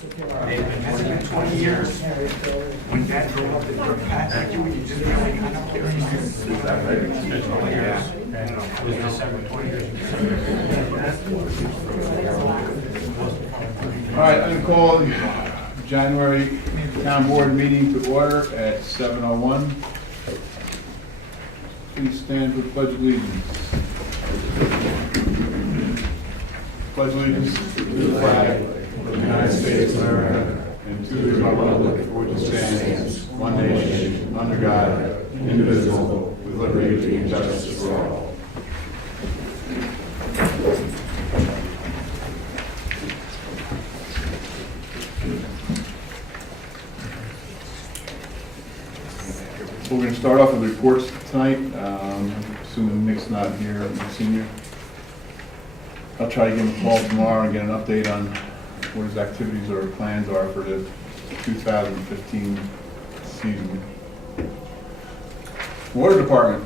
Has it been 20 years? When Dad drove up and drove past you, you just really kind of clear. Yeah. It was December 20 years. All right, I'm going to call the January Town Board meeting to order at 7:01. Please stand for the Pledge of Allegiance. Pledge allegiance to the flag of the United States of America and to the republic for which it stands, one nation, under God, indivisible, with liberty and justice for all. We're going to start off with reports tonight. Assuming Nick's not here, Nick Senior. I'll try to give him a call tomorrow and get an update on what his activities or plans are for the 2015 season. Water Department.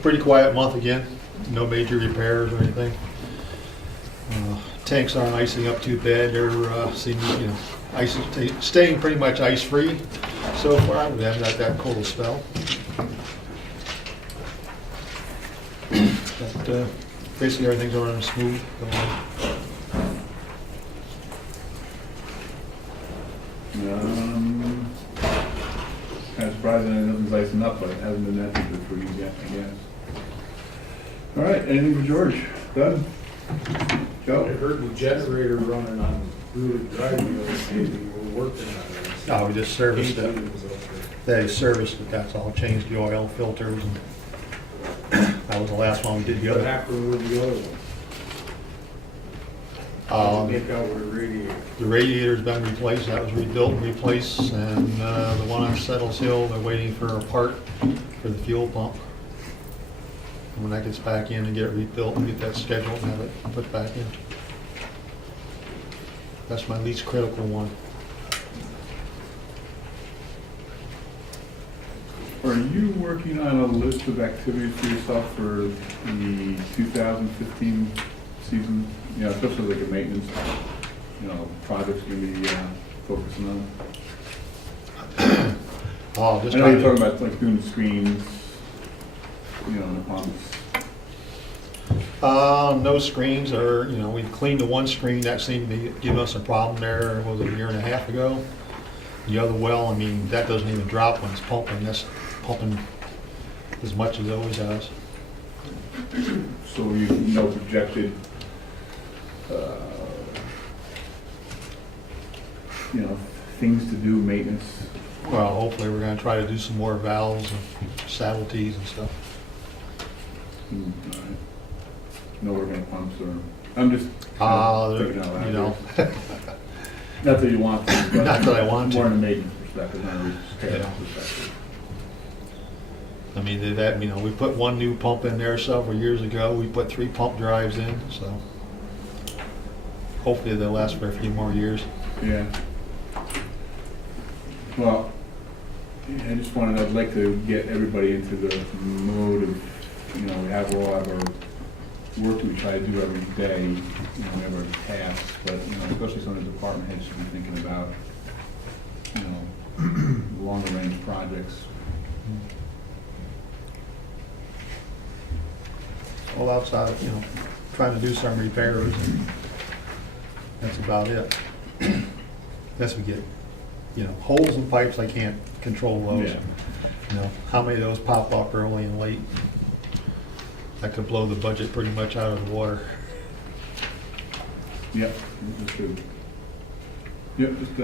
Pretty quiet month again. No major repairs or anything. Tanks aren't icing up too bad. They're seeming, staying pretty much ice-free so far. We haven't got that cold a spell. But basically everything's running smooth. Kind of surprising that nothing's icing up, but it hasn't been that good for you yet, I guess. All right, anything for George? Done? Joe? I heard the generator running on Route Drive the other day. We were working on it. Oh, we just serviced it. It was okay. They serviced it, that's all. Changed the oil filters. And that was the last one we did. The What other. happened with the other one? Make out with the radiator. The radiator's been replaced, that was rebuilt and replaced, and the one on Settles Hill, they're waiting for a part for the fuel pump. And when that gets back in and get it rebuilt and get that scheduled and have it put back in. That's my least critical one. Are you working on a list of activities for yourself for the 2015 season? You know, especially like a maintenance, projects you're going to be focusing on? Oh, I know you're talking about like doing the screens, the pumps. No screens, or, we cleaned the one screen that seemed to be giving us a problem there, was it a year and a half ago? The other well, that doesn't even drop when it's pumping. That's pumping as much as it always has. So you know projected, things to do, maintenance. Well, hopefully we're gonna try to do some more valves and saddle tees and stuff. All right. No organic pumps or, I'm just thinking out loud. Not that you want to, but Not that I want to. More in a maintenance perspective, not a repair perspective. They've had, we put one new pump in there several years ago. We put 3 pump drives in, so hopefully they'll last for a few more years. Yeah. Well, I just I'd like to get everybody into the mode of, we have all of our work that we try to do every day, we have our tasks, but, especially some of the department heads should be thinking about, longer range projects. All outside of, trying to do some repairs, and that's about it. Unless we get, holes in pipes, I can't control those. Yeah. How many of those pop up early and late? That could blow the budget pretty much out of the water. Yep, that's good. Yep, just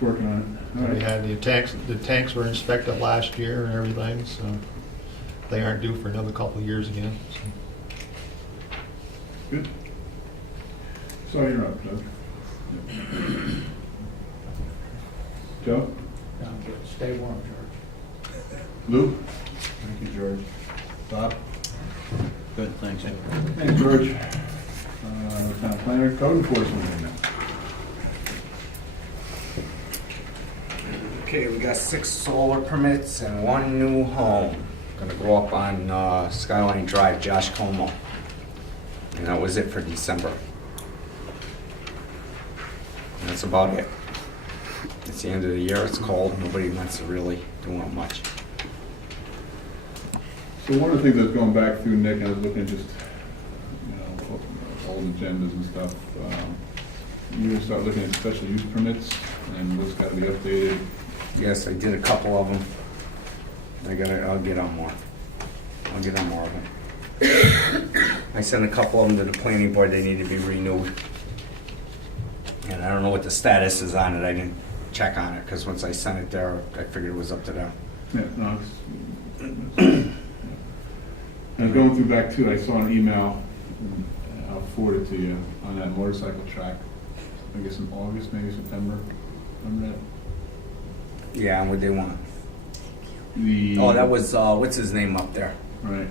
working on it. All We right. had the tanks were inspected last year and everything, so they aren't due for another couple of years again. So. Good. So you're up, Doug. Joe? Sounds good. Stay warm, George. Lou? Thank you, George. Bob? Good, thanks. Thanks, George. Town planner, code enforcement. Okay, we got 6 solar permits and 1 new home. Gonna go up on Skyline Drive, Josh Como. And that was it for December. And that's about it. It's the end of the year, it's cold, nobody wants to really do much. So one of the things that's going back through, Nick, I was looking at just, old agendas and stuff. You're gonna start looking at special use permits and what's gotta be updated. Yes, I did a couple of them. I'll get on more. I'll get on more of them. I sent a couple of them to the planning board, they need to be renewed. And I don't know what the status is on it, I didn't check on it, because once I sent it there, I figured it was up to them. Yeah, no, and going through back too, I saw an email, and I'll forward it to you, on that motorcycle track, I guess in August, maybe September, remember that? Yeah, and what they want. The. Oh, that was, what's his name up there? Right.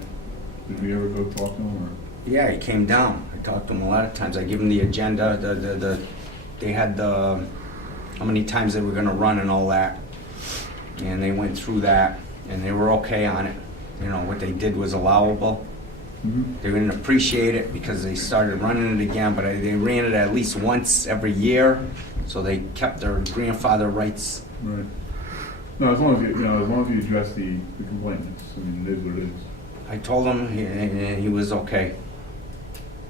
Did we ever go talk to him, or? Yeah, he came down. I talked to him a lot of times. I give him the agenda, they had the, how many times they were gonna run and all that. And they went through that, and they were okay on it. You know, what they did was allowable. They didn't appreciate it because they started running it again, but they ran it at least once every year, so they kept their grandfather rights. Right. No, as long as as long as you address the complaints, I mean, it is what it is. I told him, and he was okay.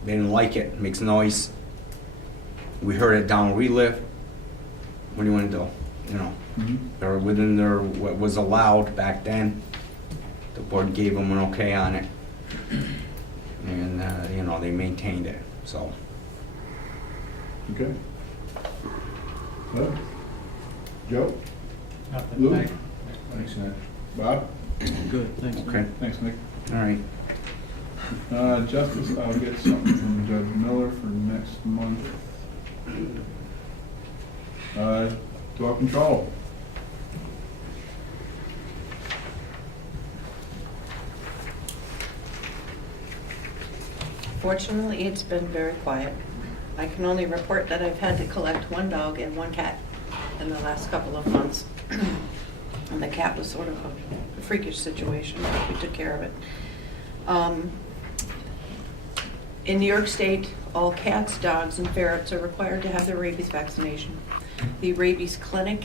They didn't like it, it makes noise. We heard it down where we live. What do you want to do? You know, they're within their, what was allowed back then. The board gave them an okay on it. And, they maintained it, so. Okay. Well, Joe? Nothing. Lou? Thanks, Nick. Bob? Good, thanks. Okay, Thanks, Nick. all right. Justice, I'll get something from Judge Miller for next month. Dog control. Fortunately, it's been very quiet. I can only report that I've had to collect 1 dog and 1 cat in the last couple of months. And the cat was sort of a freakish situation, but we took care of it. In New York State, all cats, dogs, and ferrets are required to have their rabies vaccination. The rabies clinic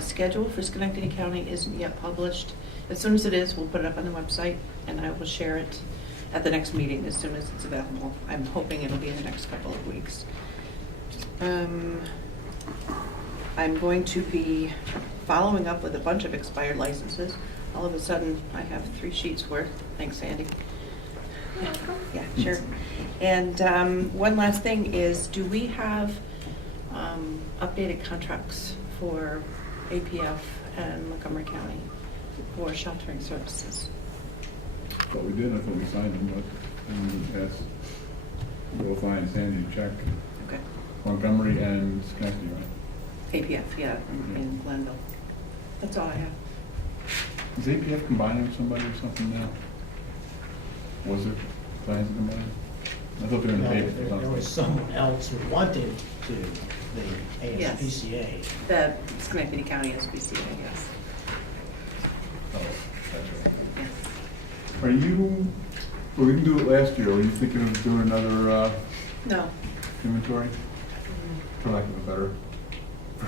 schedule for Schenectady County isn't yet published. As soon as it is, we'll put it up on the website, and I will share it at the next meeting as soon as it's available. I'm hoping it'll be in the next couple of weeks. I'm going to be following up with a bunch of expired licenses. All of a sudden, I have 3 sheets worth. Thanks, Sandy. Yeah, sure. And one last thing is, do we have updated contracts for APF and Montgomery County for sheltering services? Thought we did, I thought we signed them, but, yes. We'll find Sandy to check. Okay. Montgomery and Schenectady, right? APF, yeah, in Glenville. That's all I have. Is APF combining with somebody or something now? Was it plans to combine? I thought they were in the No, paper for there something. was someone else who wanted to, the Yes. ASPCA. The Schenectady County SPCA, yes. Oh, that's right. Yes. Are you, well, we didn't do it last year, were you thinking of doing another No, inventory? For lack of a better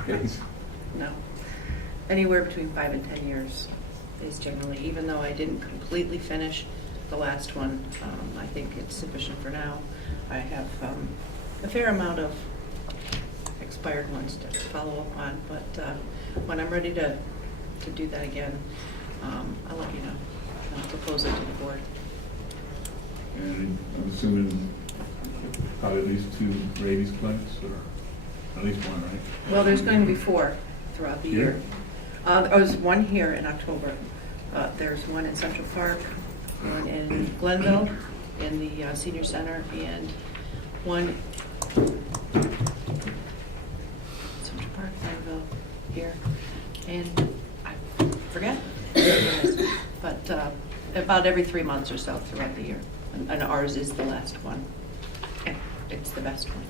phrase. no. Anywhere between 5 and 10 years is generally, even though I didn't completely finish the last one, I think it's sufficient for now. I have a fair amount of expired ones to follow up on, but when I'm ready to do that again, I'll let you know. I'll propose it to the board. And I'm assuming probably at least 2 rabies clinics, or at least 1, right? Well, there's going to be 4 throughout the year. There was 1 here in October. There's 1 in Central Park, 1 in Glenville, in the senior center, and 1 Central Park, Glenville, here, and I forget. But about every 3 months or so throughout the year. And ours is the last one. And it's the best one.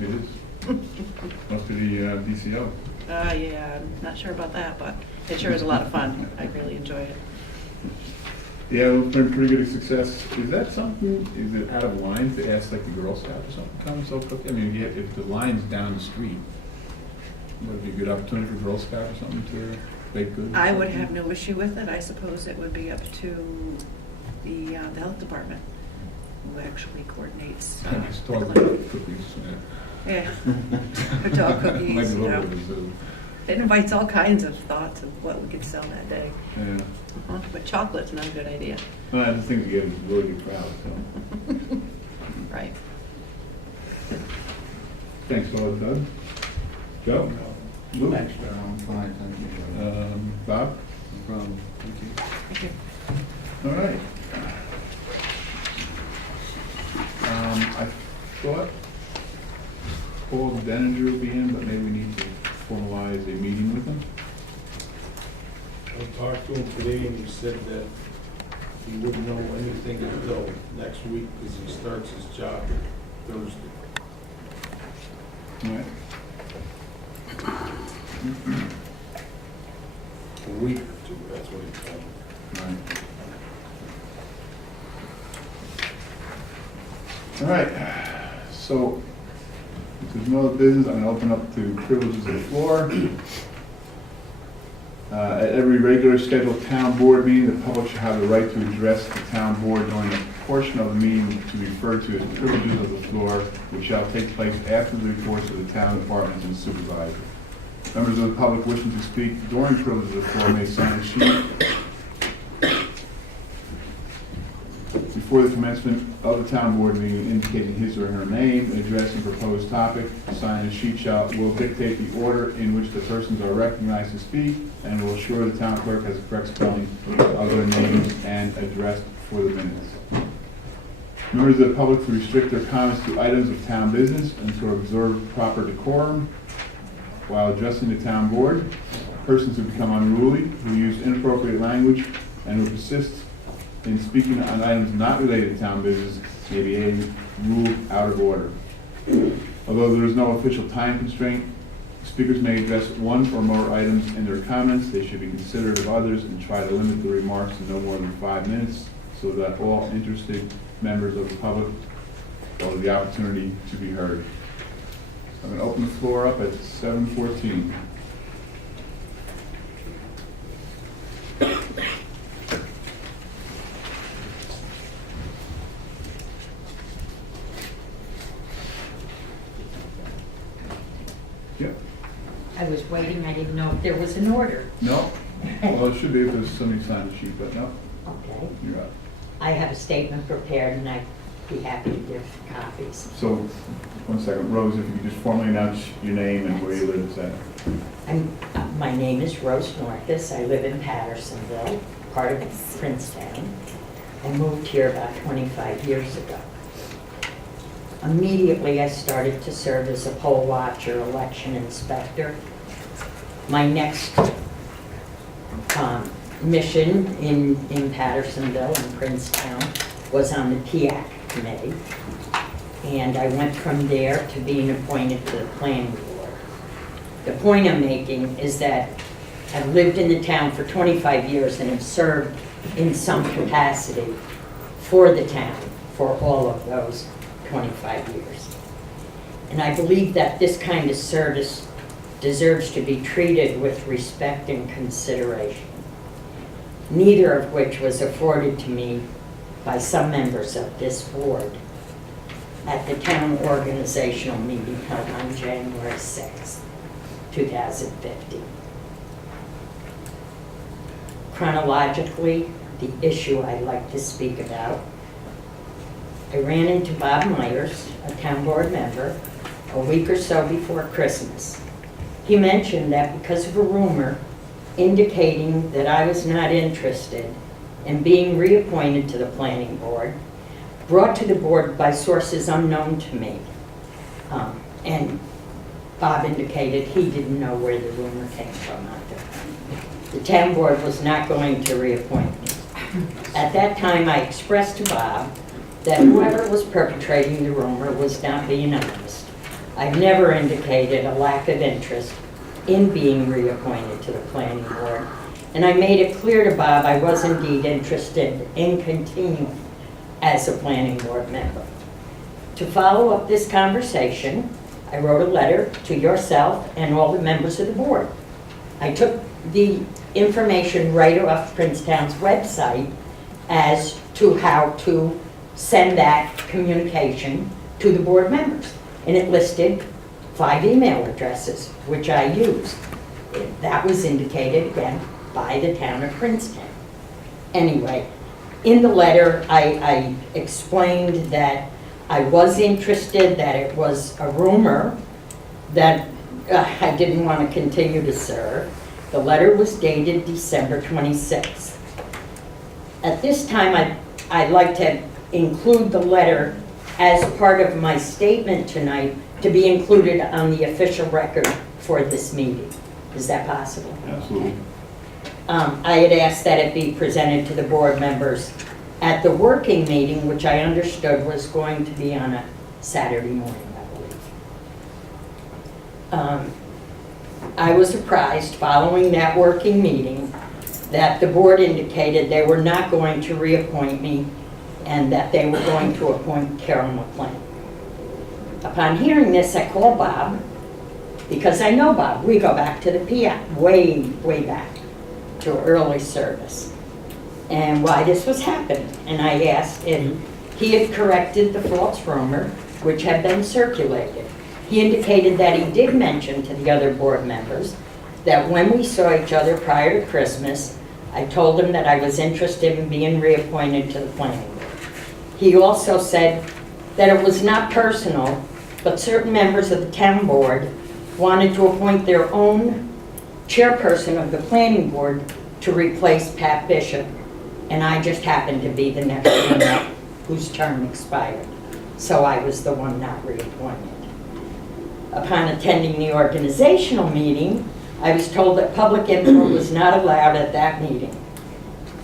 It is. Must be the DCO. Yeah, I'm not sure about that, but it sure is a lot of fun. I really enjoy it. Yeah, it's been pretty good success. Is that something, is it out of line to ask like the Girl Scouts or something, to come and sell cookies? I mean, if the line's down the street, would it be a good opportunity for Girl Scouts or something to bake goods? I would have no issue with it. I suppose it would be up to the health department, who actually coordinates. I just the talked clinic. about cookies. Yeah. Or dog Might cookies, be a you little know. bit of a zoo. It invites all kinds of thoughts of what we could sell that day. Yeah. But chocolate's not a good idea. No, I just think we get a really good crowd, so. Right. Thanks a lot, Doug. Joe? Lou? I'm fine, thank you. Bob? No problem. Thank you. Thank you. All right. I thought Paul Denninger would be in, but maybe we need to formalize a meeting with him. I talked to him today and he said that he wouldn't know anything until next week because he starts his job Thursday. All right. A week or two, that's what he told me. All right, so if there's no other business, I'm gonna open up to privileges of the floor. At every regular scheduled town board meeting, the public should have the right to address the town board during a portion of the meeting to be referred to as privileges of the floor, which shall take place after the reports of the town departments and supervisors. Members of the public wishing to speak during privileges of the floor may sign a sheet before the commencement of the town board meeting indicating his or her name, address, and proposed topic. The signed sheet will dictate the order in which the persons are recognized to speak and will assure the town clerk has the correct spelling of their names and address for the minutes. Members of the public to restrict their comments to items of town business and to observe proper decorum while addressing the town board. Persons who become unruly, who use inappropriate language, and who persist in speaking on items not related to town business may be ruled out of order. Although there is no official time constraint, speakers may address one or more items in their comments. They should be considerate of others and try to limit the remarks to no more than 5 minutes so that all interested members of the public will have the opportunity to be heard. I'm going to open the floor up at 7:14. Yep. I was waiting, I didn't know if there was an order. No? Well, it should be if there's somebody signed the sheet, but no, Okay. you're up. I have a statement prepared and I'd be happy to give copies. So, 1 second, Rose, if you could just formally announce your name and where you live, is that? My name is Rose Northus. I live in Pattersonville, part of Princetown. I moved here about 25 years ago. Immediately, I started to serve as a poll watcher, election inspector. My next mission in Pattersonville and Princetown was on the TIAC committee. And I went from there to being appointed to the planning board. The point I'm making is that I've lived in the town for 25 years and have served in some capacity for the town for all of those 25 years. And I believe that this kind of service deserves to be treated with respect and consideration, neither of which was afforded to me by some members of this board at the town organizational meeting held on January 6, 2015. Chronologically, the issue I'd like to speak about, I ran into Bob Myers, a town board member, a week or so before Christmas. He mentioned that because of a rumor indicating that I was not interested in being reappointed to the planning board, brought to the board by sources unknown to me. And Bob indicated he didn't know where the rumor came from either. The town board was not going to reappoint me. At that time, I expressed to Bob that whoever was perpetrating the rumor was not being honest. I've never indicated a lack of interest in being reappointed to the planning board. And I made it clear to Bob I was indeed interested in continuing as a planning board member. To follow up this conversation, I wrote a letter to yourself and all the members of the board. I took the information right off Princetown's website as to how to send that communication to the board members. And it listed 5 email addresses, which I used. That was indicated again by the town of Princetown. Anyway, in the letter, I explained that I was interested, that it was a rumor, that I didn't want to continue to serve. The letter was dated December 26th. At this time, I'd like to include the letter as part of my statement tonight to be included on the official record for this meeting. Is that possible? Absolutely. I had asked that it be presented to the board members at the working meeting, which I understood was going to be on a Saturday morning, I believe. I was surprised following that working meeting that the board indicated they were not going to reappoint me and that they were going to appoint Carol McLean. Upon hearing this, I called Bob, because I know Bob. We go back to the PI, way, way back to early service, and why this was happening. And I asked if he had corrected the false rumor which had been circulated. He indicated that he did mention to the other board members that when we saw each other prior to Christmas, I told him that I was interested in being reappointed to the planning board. He also said that it was not personal, but certain members of the town board wanted to appoint their own chairperson of the planning board to replace Pat Bishop, and I just happened to be the next one up whose term expired, so I was the one not reappointed. Upon attending the organizational meeting, I was told that public input was not allowed at that meeting.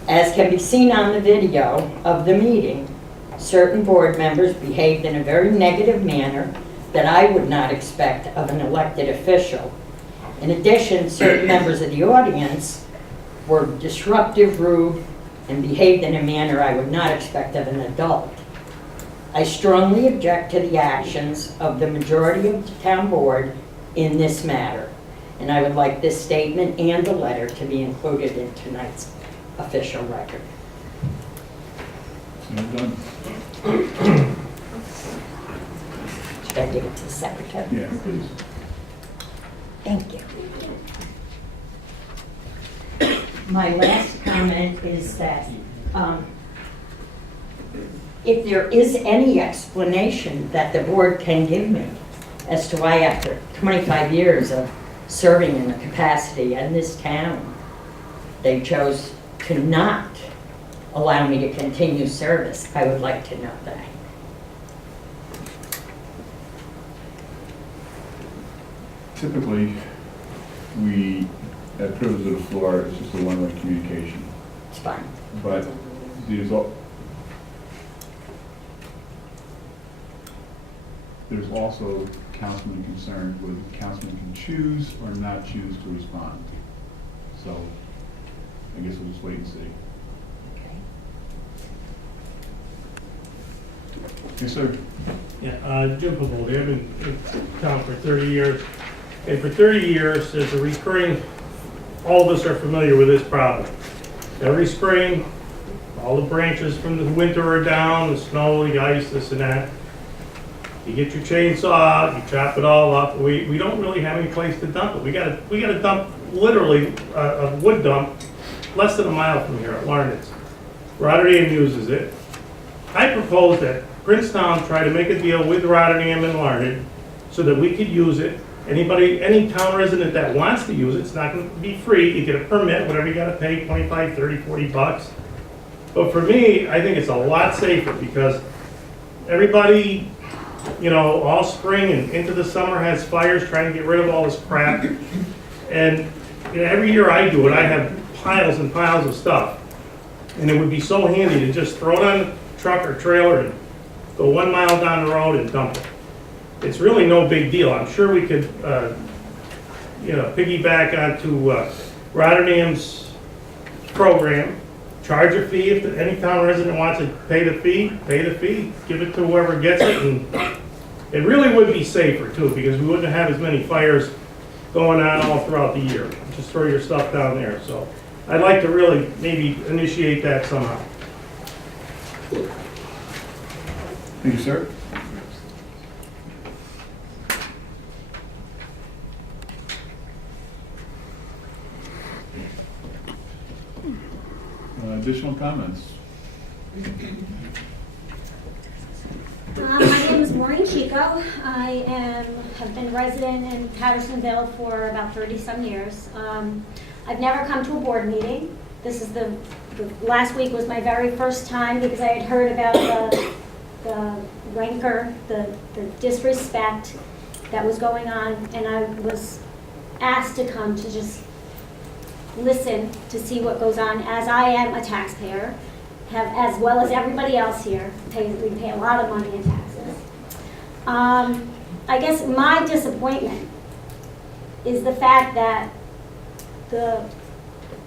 As can be seen on the video of the meeting, certain board members behaved in a very negative manner that I would not expect of an elected official. In addition, certain members of the audience were disruptive, rude, and behaved in a manner I would not expect of an adult. I strongly object to the actions of the majority of the town board in this matter, and I would like this statement and the letter to be included in tonight's official record. So done. Should I give it to the secretary? Yeah, please. Thank you. My last comment is that if there is any explanation that the board can give me as to why after 25 years of serving in the capacity in this town, they chose to not allow me to continue service, I would like to know that. Typically, we, at privilege of the floor, it's just a one-way communication. It's fine. But there's also councilman concerned with councilman can choose or not choose to respond. So I guess we'll just wait and see. Yes, sir. Yeah, Jim Pavoli, I've been in town for 30 years. And for 30 years, there's a recurring, all of us are familiar with this problem. Every spring, all the branches from the winter are down, the snow, the ice, this and that. You get your chainsaw out, you chop it all up. We don't really have any place to dump it. We got to dump, literally, a wood dump less than a mile from here at Larned's. Rotterdam uses it. I propose that Princetown try to make a deal with Rotterdam and Larned so that we could use it. Any town resident that wants to use it's not going to be free. You get a permit, whatever you got to pay, 25, 30, 40 bucks. But for me, I think it's a lot safer because everybody, you know, all spring and into the summer has fires trying to get rid of all this crap. And you know, every year I do it, I have piles and piles of stuff. And it would be so handy to just throw it on the truck or trailer and go 1 mile down the road and dump it. It's really no big deal. I'm sure we could piggyback onto Rotterdam's program, charge a fee. If any town resident wants to pay the fee, give it to whoever gets it, and it really would be safer too, because we wouldn't have as many fires going on all throughout the year. Just throw your stuff down there. So I'd like to really maybe initiate that somehow. Thank you, sir. Additional comments? My name is Maureen Chico. I have been a resident in Pattersonville for about 30-some years. I've never come to a board meeting. This is the last week was my very first time because I had heard about the rancor, the disrespect that was going on, and I was asked to come to just listen to see what goes on, as I am a taxpayer, as well as everybody else here. We pay a lot of money in taxes. I guess my disappointment is the fact that the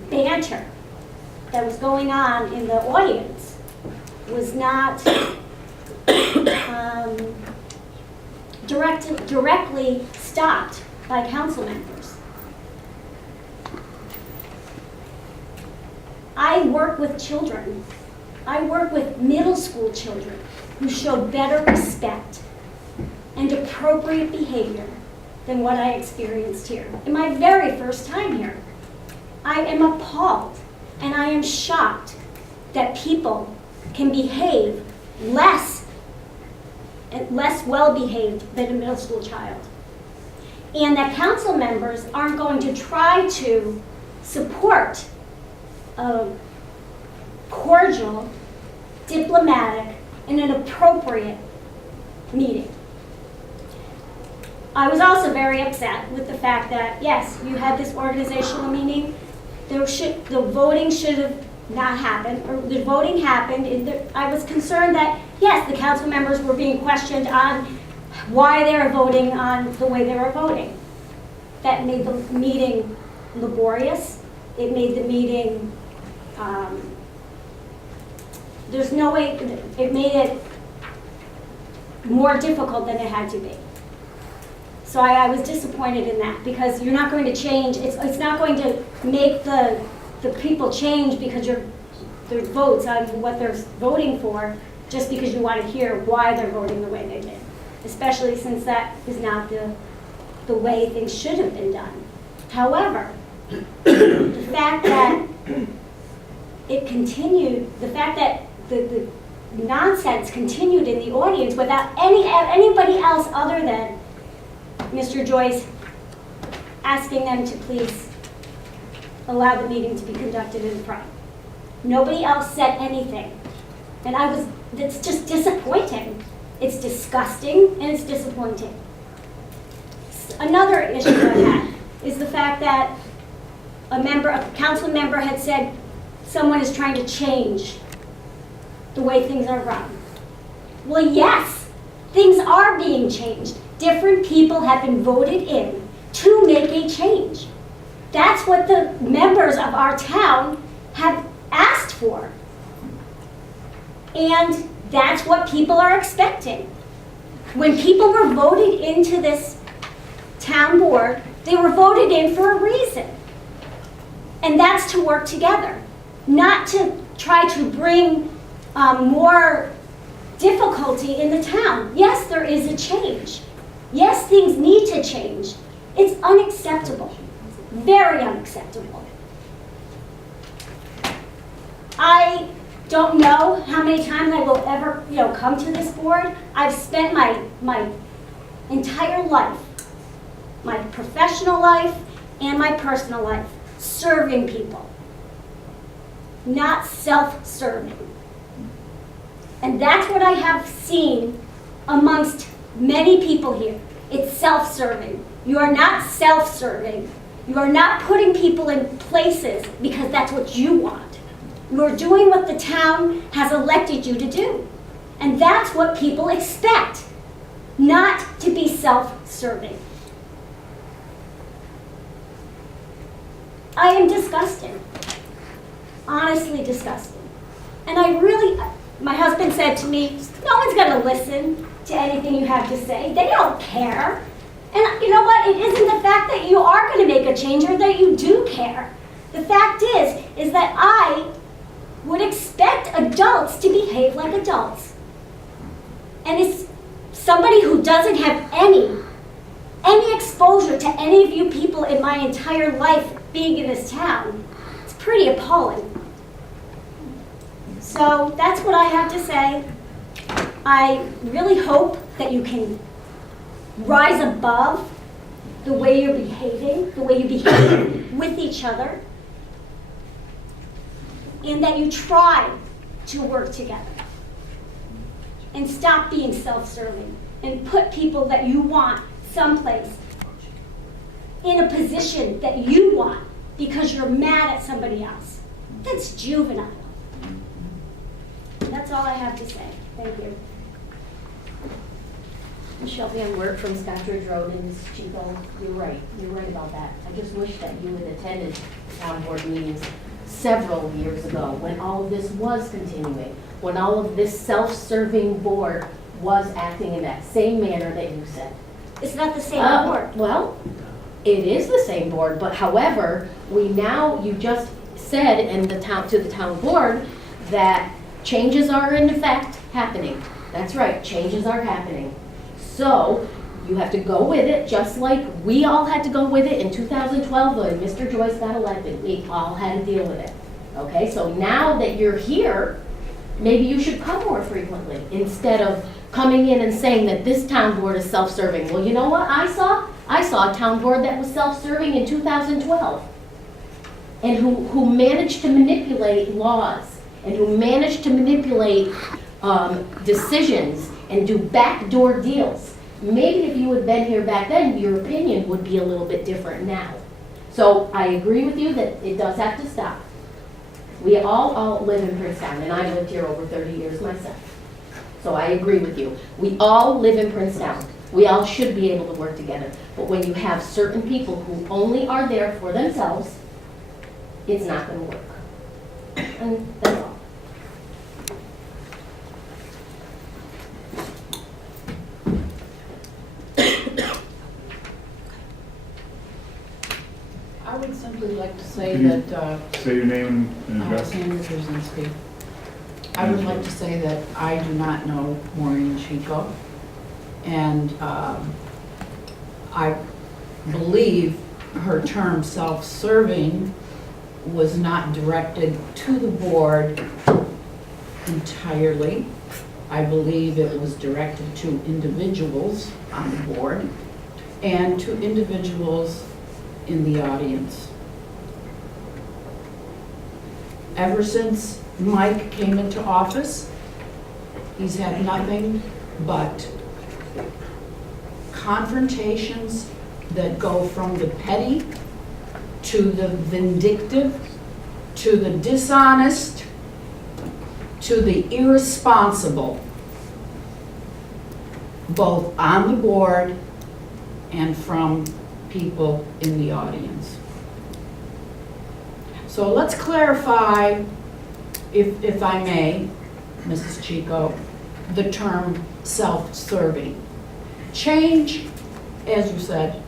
banter that was going on in the audience was not directly stopped by council members. I work with children. I work with middle school children who show better respect and appropriate behavior than what I experienced here. In my very first time here, I am appalled and I am shocked that people can behave less well behaved than a middle school child. And that council members aren't going to try to support a cordial, diplomatic, and an appropriate meeting. I was also very upset with the fact that, yes, you had this organizational meeting. The voting should have not happened, or the voting happened. I was concerned that, yes, the council members were being questioned on why they were voting on the way they were voting. That made the meeting laborious. It made the meeting, there's no way, it made it more difficult than it had to be. So I was disappointed in that, because you're not going to change, it's not going to make the people change because their votes on what they're voting for, just because you want to hear why they're voting the way they did. Especially since that is not the way things should have been done. However, the fact that it continued, the fact that the nonsense continued in the audience without anybody else other than Mr. Joyce asking them to please allow the meeting to be conducted in front. Nobody else said anything. And it's just disappointing. It's disgusting and it's disappointing. Another issue I had is the fact that a council member had said someone is trying to change the way things are run. Well, yes, things are being changed. Different people have been voted in to make a change. That's what the members of our town have asked for. And that's what people are expecting. When people were voted into this town board, they were voted in for a reason. And that's to work together, not to try to bring more difficulty in the town. Yes, there is a change. Yes, things need to change. It's unacceptable, very unacceptable. I don't know how many times I will ever, come to this board. I've spent my entire life, my professional life and my personal life, serving people, not self-serving. And that's what I have seen amongst many people here. It's self-serving. You are not self-serving. You are not putting people in places because that's what you want. You are doing what the town has elected you to do. And that's what people expect, not to be self-serving. I am disgusted. Honestly disgusted. And I really, my husband said to me, no one's gonna listen to anything you have to say. They don't care. And you know what? It isn't the fact that you are gonna make a change or that you do care. The fact is that I would expect adults to behave like adults. And it's somebody who doesn't have any exposure to any of you people in my entire life being in this town. It's pretty appalling. So that's what I have to say. I really hope that you can rise above the way you're behaving, the way you behave with each other, and that you try to work together and stop being self-serving and put people that you want someplace in a position that you want because you're mad at somebody else. That's juvenile. That's all I have to say. Thank you. Michelle Van Wert from Stockbridge Road, and Mrs. Chico, you're right about that. I just wish that you had attended town board meetings several years ago when all of this was continuing, when all of this self-serving board was acting in that same manner that you said. It's not the same board. Well, it is the same board, but however, you just said to the town board that changes are in effect happening. That's right, changes are happening. So you have to go with it, just like we all had to go with it in 2012 when Mr. Joyce got elected. We all had to deal with it. Okay, so now that you're here, maybe you should come more frequently instead of coming in and saying that this town board is self-serving. Well, you know what I saw? I saw a town board that was self-serving in 2012 and who managed to manipulate laws and who managed to manipulate decisions and do backdoor deals. Maybe if you had been here back then, your opinion would be a little bit different now. So I agree with you that it does have to stop. We all live in Princetown, and I lived here over 30 years myself. So I agree with you. We all live in Princetown. We all should be able to work together. But when you have certain people who only are there for themselves, it's not going to work. And that's all. I would simply like to say that, Say your name and address. Sandra Brzezinski. I would like to say that I do not know Maureen Chico, and I believe her term self-serving was not directed to the board entirely. I believe it was directed to individuals on the board and to individuals in the audience. Ever since Mike came into office, he's had nothing but confrontations that go from the petty to the vindictive, to the dishonest, to the irresponsible, both on the board and from people in the audience. So let's clarify, if I may, Mrs. Chico, the term self-serving. Change, as you said,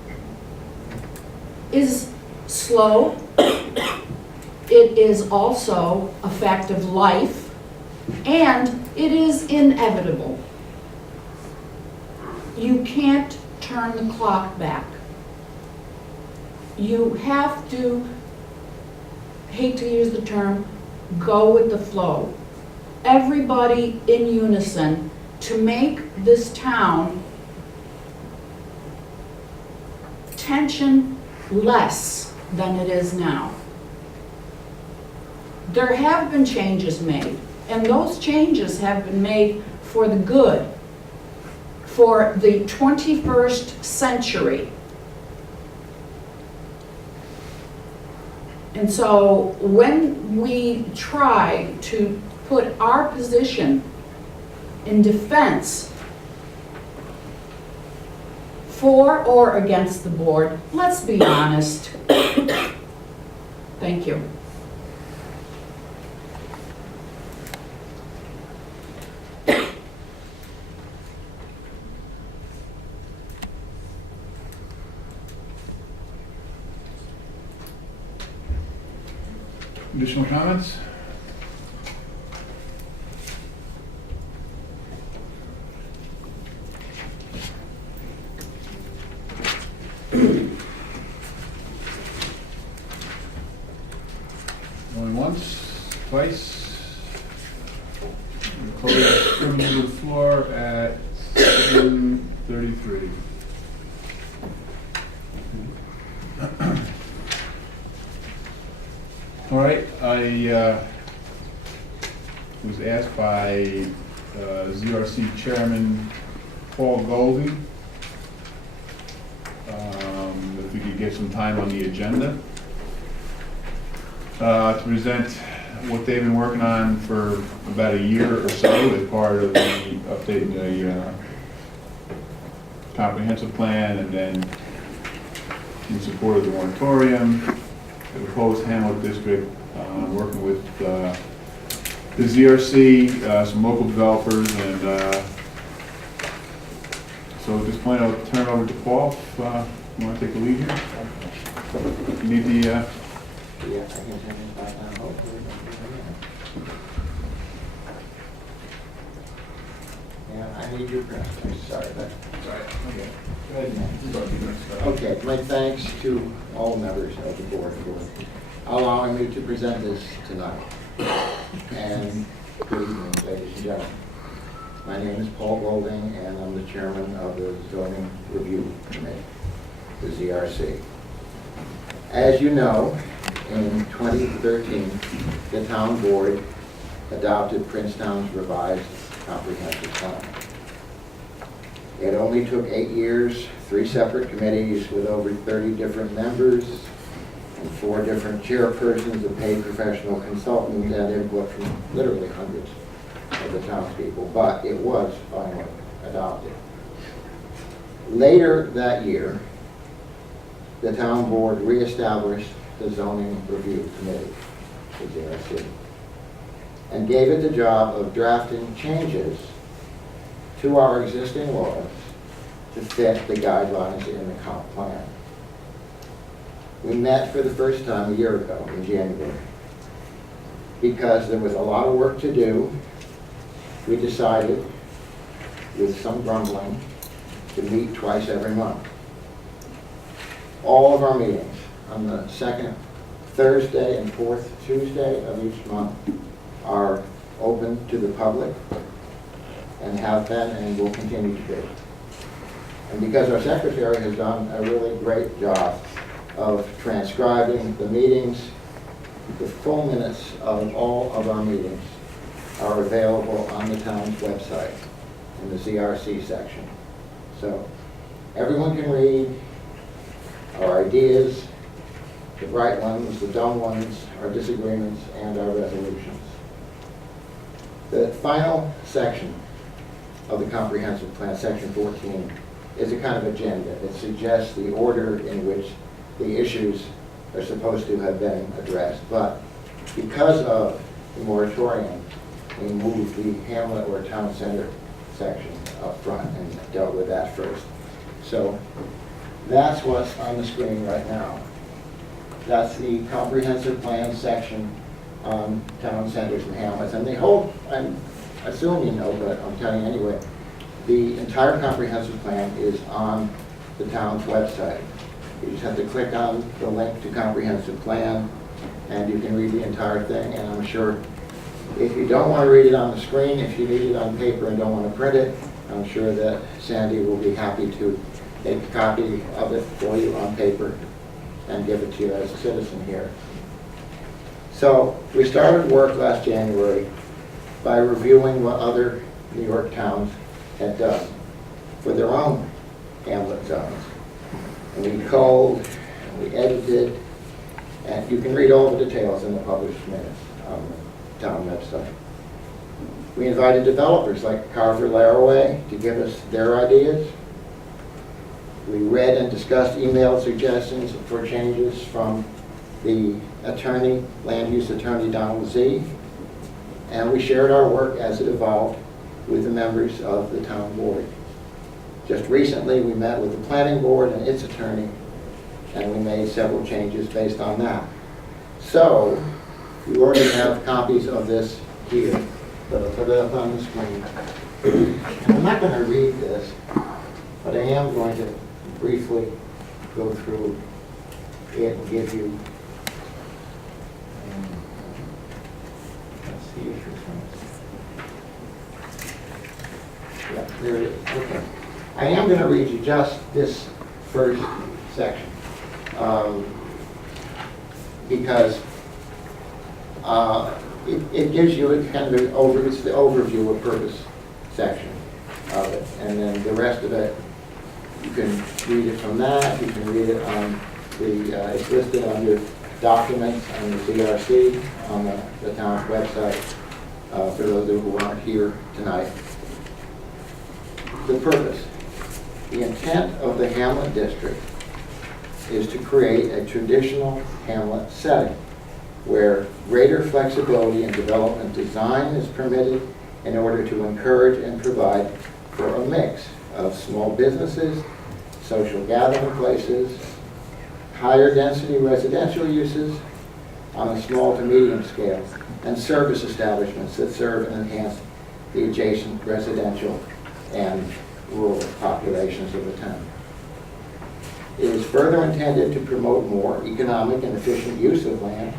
is slow. It is also a fact of life, and it is inevitable. You can't turn the clock back. You have to, hate to use the term, go with the flow. Everybody in unison to make this town tension less than it is now. There have been changes made, and those changes have been made for the good, for the 21st century. And so when we try to put our position in defense for or against the board, let's be honest. Thank you. Additional comments? Going once, twice. We'll close, coming to the floor at 7:33. All right, I was asked by ZRC Chairman Paul Golding if we could get some time on the agenda to present what they've been working on for about a year or so as part of the updating the comprehensive plan, and then in support of the moratorium, the proposed Hamlet district, working with the ZRC, some local developers, and so at this point I'll turn it over to Paul. If you want to take the lead here? You need the Yeah, I can turn this back on, hopefully. Yeah, I need your press, I'm sorry, but. Okay. Go ahead. Okay, my thanks to all members of the board for allowing me to present this tonight. And good evening, ladies and gentlemen. My name is Paul Golding, and I'm the chairman of the Zoning Review Committee, the ZRC. As you know, in 2013, the town board adopted Princetown's revised comprehensive plan. It only took 8 years, 3 separate committees with over 30 different members, and 4 different chairpersons, a paid professional consultant, and input from literally hundreds of the townspeople, but it was finally adopted. Later that year, the town board reestablished the Zoning Review Committee, the ZRC, and gave it the job of drafting changes to our existing laws to fit the guidelines in the comp plan. We met for the first time a year ago in January. Because there was a lot of work to do, we decided, with some grumbling, to meet twice every month. All of our meetings on the second Thursday and fourth Tuesday of each month are open to the public, and have been and will continue to be. And because our secretary has done a really great job of transcribing the meetings, the full minutes of all of our meetings are available on the town's website in the ZRC section. So everyone can read our ideas, the right ones, the dumb ones, our disagreements, and our resolutions. The final section of the comprehensive plan, section 14, is a kind of agenda. It suggests the order in which the issues are supposed to have been addressed. But because of the moratorium, we moved the hamlet or town center section up front and dealt with that first. So that's what's on the screen right now. That's the comprehensive plan section on town centers and hamlets. And they hold, I'm assuming you know, but I'm telling you anyway, the entire comprehensive plan is on the town's website. You just have to click on the link to comprehensive plan, and you can read the entire thing. And I'm sure if you don't want to read it on the screen, if you need it on paper and don't want to print it, I'm sure that Sandy will be happy to make a copy of it for you on paper and give it to you as a citizen here. So we started work last January by reviewing what other New York towns had done for their own hamlet zones. And we culled, and we edited, and you can read all the details in the published minutes on the town website. We invited developers like Carver Laraway to give us their ideas. We read and discussed emailed suggestions for changes from the attorney, land use attorney Donald Z., and we shared our work as it evolved with the members of the town board. Just recently, we met with the planning board and its attorney, and we made several changes based on that. So, you already have copies of this here, but I'll put it up on the screen. And I'm not going to read this, but I am going to briefly go through it and give you, let's see if this one. Yeah, there it is. Okay. I am going to read you just this first section because it gives you a kind of it's the overview of purpose section of it, and then the rest of it you can read it from that. You can read it on the it's listed under documents on the CRC on the town's website for those who aren't here tonight. The purpose. The intent of the Hamlet District is to create a traditional Hamlet setting where greater flexibility in development design is permitted in order to encourage and provide for a mix of small businesses, social gathering places, higher density residential uses on a small to medium scale, and service establishments that serve and enhance the adjacent residential and rural populations of the town. It is further intended to promote more economic and efficient use of land,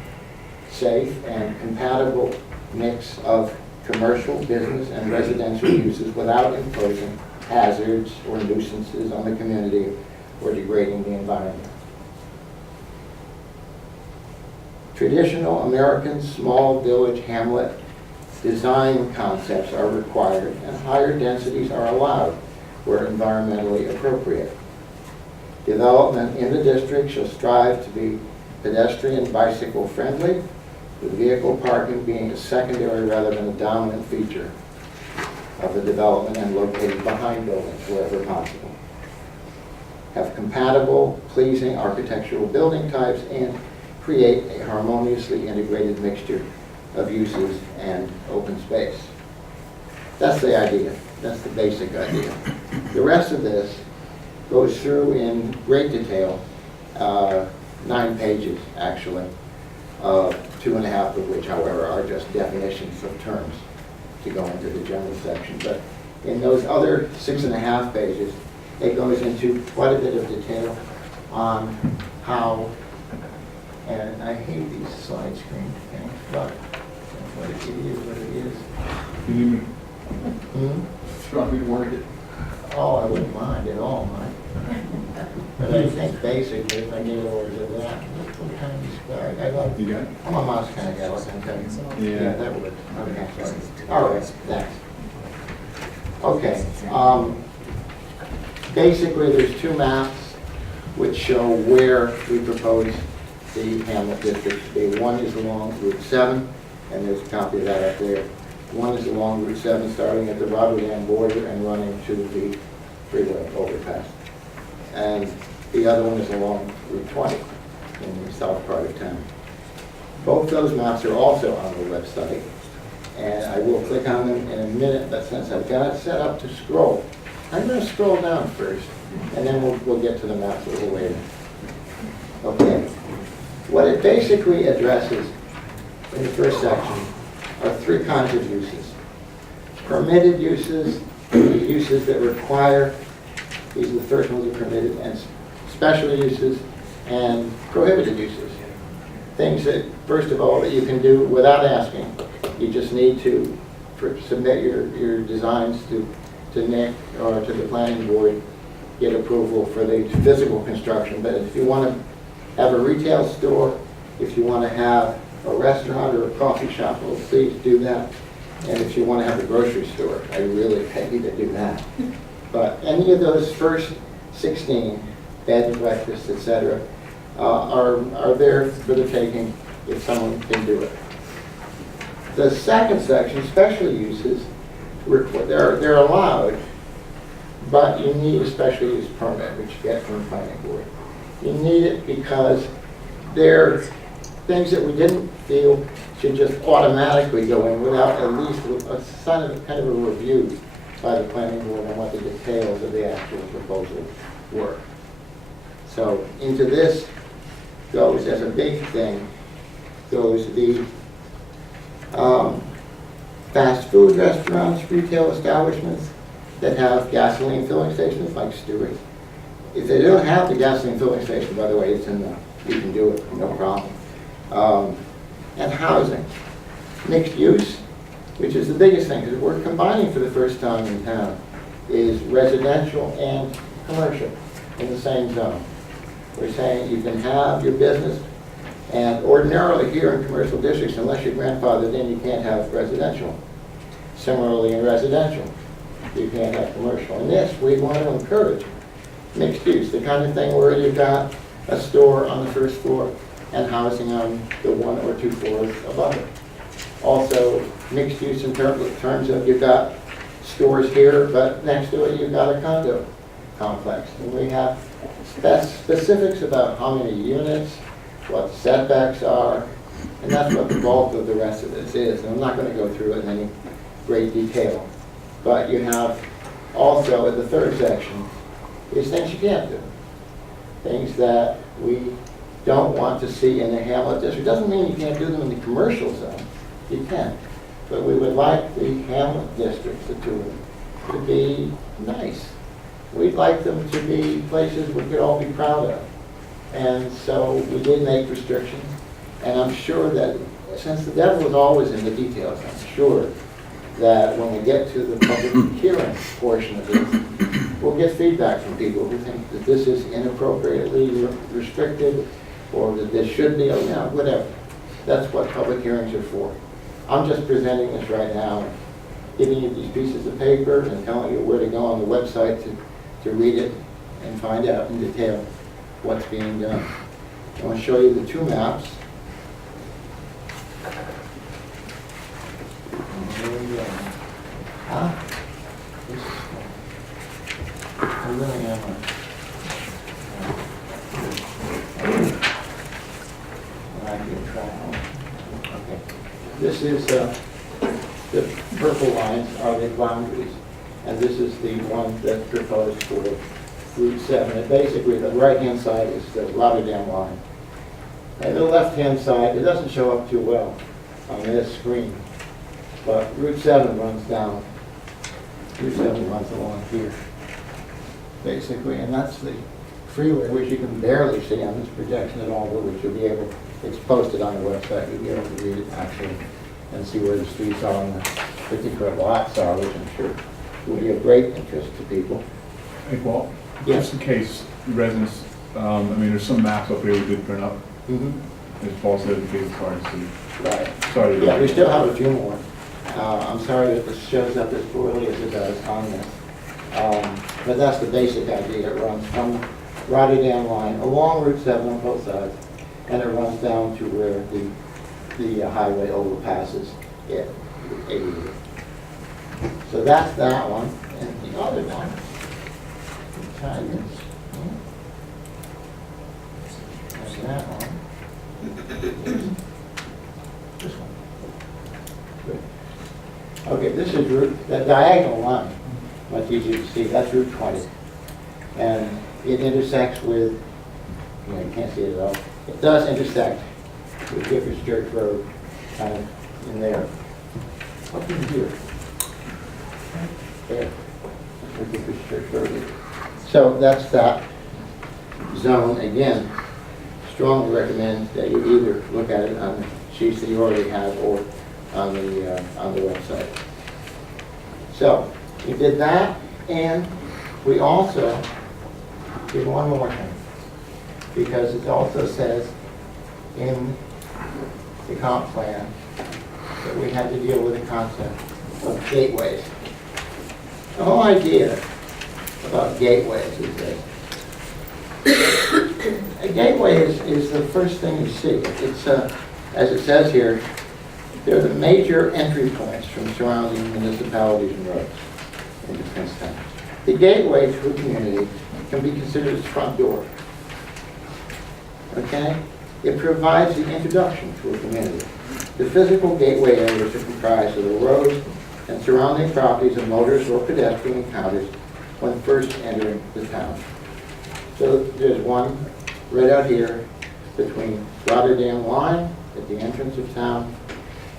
safe and compatible mix of commercial, business, and residential uses without imposing hazards or nuisances on the community or degrading the environment. Traditional American small village hamlet design concepts are required and higher densities are allowed where environmentally appropriate. Development in the district shall strive to be pedestrian bicycle friendly, with vehicle parking being a secondary rather than a dominant feature of the development and located behind buildings wherever possible. Have compatible, pleasing architectural building types and create a harmoniously integrated mixture of uses and open space. That's the idea. That's the basic idea. The rest of this goes through in great detail, 9 pages actually, 2.5 of which, however, are just definitions of terms to go into the general section. But in those other 6.5 pages, it goes into quite a bit of detail on how, and I hate these slide screen things, but what it is what it is. You need me Hmm? to work it? Oh, I wouldn't mind at all, Mike. But I think basically, if I get over to that, what kind of square? I love, You got it? I'm a mouse kind of guy, what can I tell you? Yeah. That would, okay, sorry. All right, thanks. Okay, basically, there's 2 maps which show where we propose the Hamlet District to be. One is along Route 7, and there's a copy of that up there. One is along Route 7, starting at the Rotterdam border and running to the freeway overpass. And the other one is along Route 20 in the south part of town. Both those maps are also on the website, and I will click on them in a minute, but since I've got it set up to scroll, I'm going to scroll down first, and then we'll get to the maps a little later. Okay. What it basically addresses in the first section are 3 kinds of uses. Permitted uses, uses that require, these are the first ones that are permitted, and special uses and prohibited uses. Things that, first of all, that you can do without asking. You just need to submit your designs to Nick or to the planning board, get approval for the physical construction. But if you want to have a retail store, if you want to have a restaurant or a coffee shop, well, please do that. And if you want to have a grocery store, I really pay you to do that. But any of those first 16, bed and breakfast, etc., are there for the taking if someone can do it. The second section, special uses, they're allowed, but you need a special use permit, which you get from the planning board. You need it because they're things that we didn't feel should just automatically go in without at least kind of a review by the planning board on what the details of the actual proposal were. So into this goes, as a big thing, goes the fast food restaurants, retail establishments that have gasoline filling stations like Stewart's. If they don't have the gasoline filling station, by the way, it's in the, you can do it, no problem. And housing. Mixed use, which is the biggest thing, because we're combining for the first time in town, is residential and commercial in the same zone. We're saying you can have your business, and ordinarily here in commercial districts, unless you're grandfathered in, you can't have residential. Similarly in residential, you can't have commercial. In this, we want to encourage mixed use, the kind of thing where you've got a store on the first floor and housing on the 1 or 2 floors above it. Also, mixed use in terms of you've got stores here, but next to it you've got a condo complex. And we have specifics about how many units, what setbacks are, and that's what the bulk of the rest of this is. And I'm not going to go through it in any great detail. But you have also in the third section is things you can't do. Things that we don't want to see in the Hamlet district. Doesn't mean you can't do them in the commercial zone. You can. But we would like the Hamlet districts, the two of them, to be nice. We'd like them to be places we could all be proud of. And so we did make restrictions. And I'm sure that since the devil is always in the details, I'm sure that when we get to the public hearing portion of this, we'll get feedback from people who think that this is inappropriately restricted or that this should be, whatever. That's what public hearings are for. I'm just presenting this right now, giving you these pieces of paper and telling you where to go on the website to read it and find out in detail what's being done. I want to show you the 2 maps. I really am okay. This is the purple lines are the boundaries, and this is the one that's proposed for Route 7. And basically, the right-hand side is the Rotterdam line. And the left-hand side, it doesn't show up too well on this screen, but Route 7 runs down. Route 7 runs along here, basically, and that's the freeway, which you can barely see on this projection at all, but which you'll be able, it's posted on the website, you'll be able to read it actually and see where the streets are and the particular lots are, which I'm sure will be of great interest to people. Hey, Paul, Yes. just in case residents, I mean, there's some maps up here we did print up. As Paul said, in case it's hard to see. Right. Sorry. Yeah, we still have a few more. I'm sorry that this shows up as poorly as it does on this. But that's the basic idea. It runs from Rotterdam line along Route 7 on both sides, and it runs down to where the highway overpasses it. So that's that one. And the other one, try this. That's that one. This one. Good. Okay, this is Route, the diagonal line, much easier to see. That's Route 20. And it intersects with, you can't see it at all. It does intersect with Vickers Church Road, kind of in there. Up in here. There. Where Vickers Church Road is. So that's that zone. Again, strongly recommend that you either look at it on the sheets that you already have or on the website. So we did that, and we also did one more thing, because it also says in the comp plan that we had to deal with the concept of gateways. The whole idea about gateways is this. A gateway is the first thing you see. It's, as it says here, they're the major entry points from surrounding municipalities and roads into Princetown. The gateway to a community can be considered its front door. Okay? It provides the introduction to a community. The physical gateway areas are comprised of the roads and surrounding properties of motorists or pedestrian encounters when first entering the town. So there's one right out here between Rotterdam Line at the entrance of town,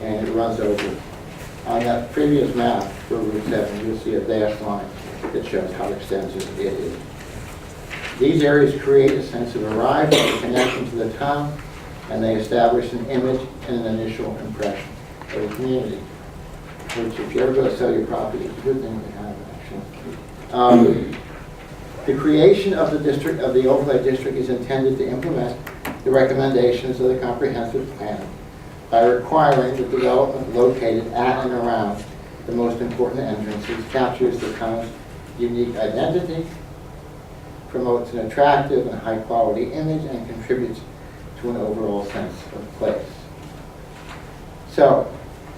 and it runs over. On that previous map for Route 7, you'll see a dashed line that shows how extensive it is. These areas create a sense of arrival and connection to the town, and they establish an image and an initial impression of the community, which if you ever go to sell your property, it's a good thing to have, actually. The creation of the district, of the overlay district, is intended to implement the recommendations of the comprehensive plan by requiring the development located at and around the most important entrances captures the town's unique identity, promotes an attractive and high-quality image, and contributes to an overall sense of place. So,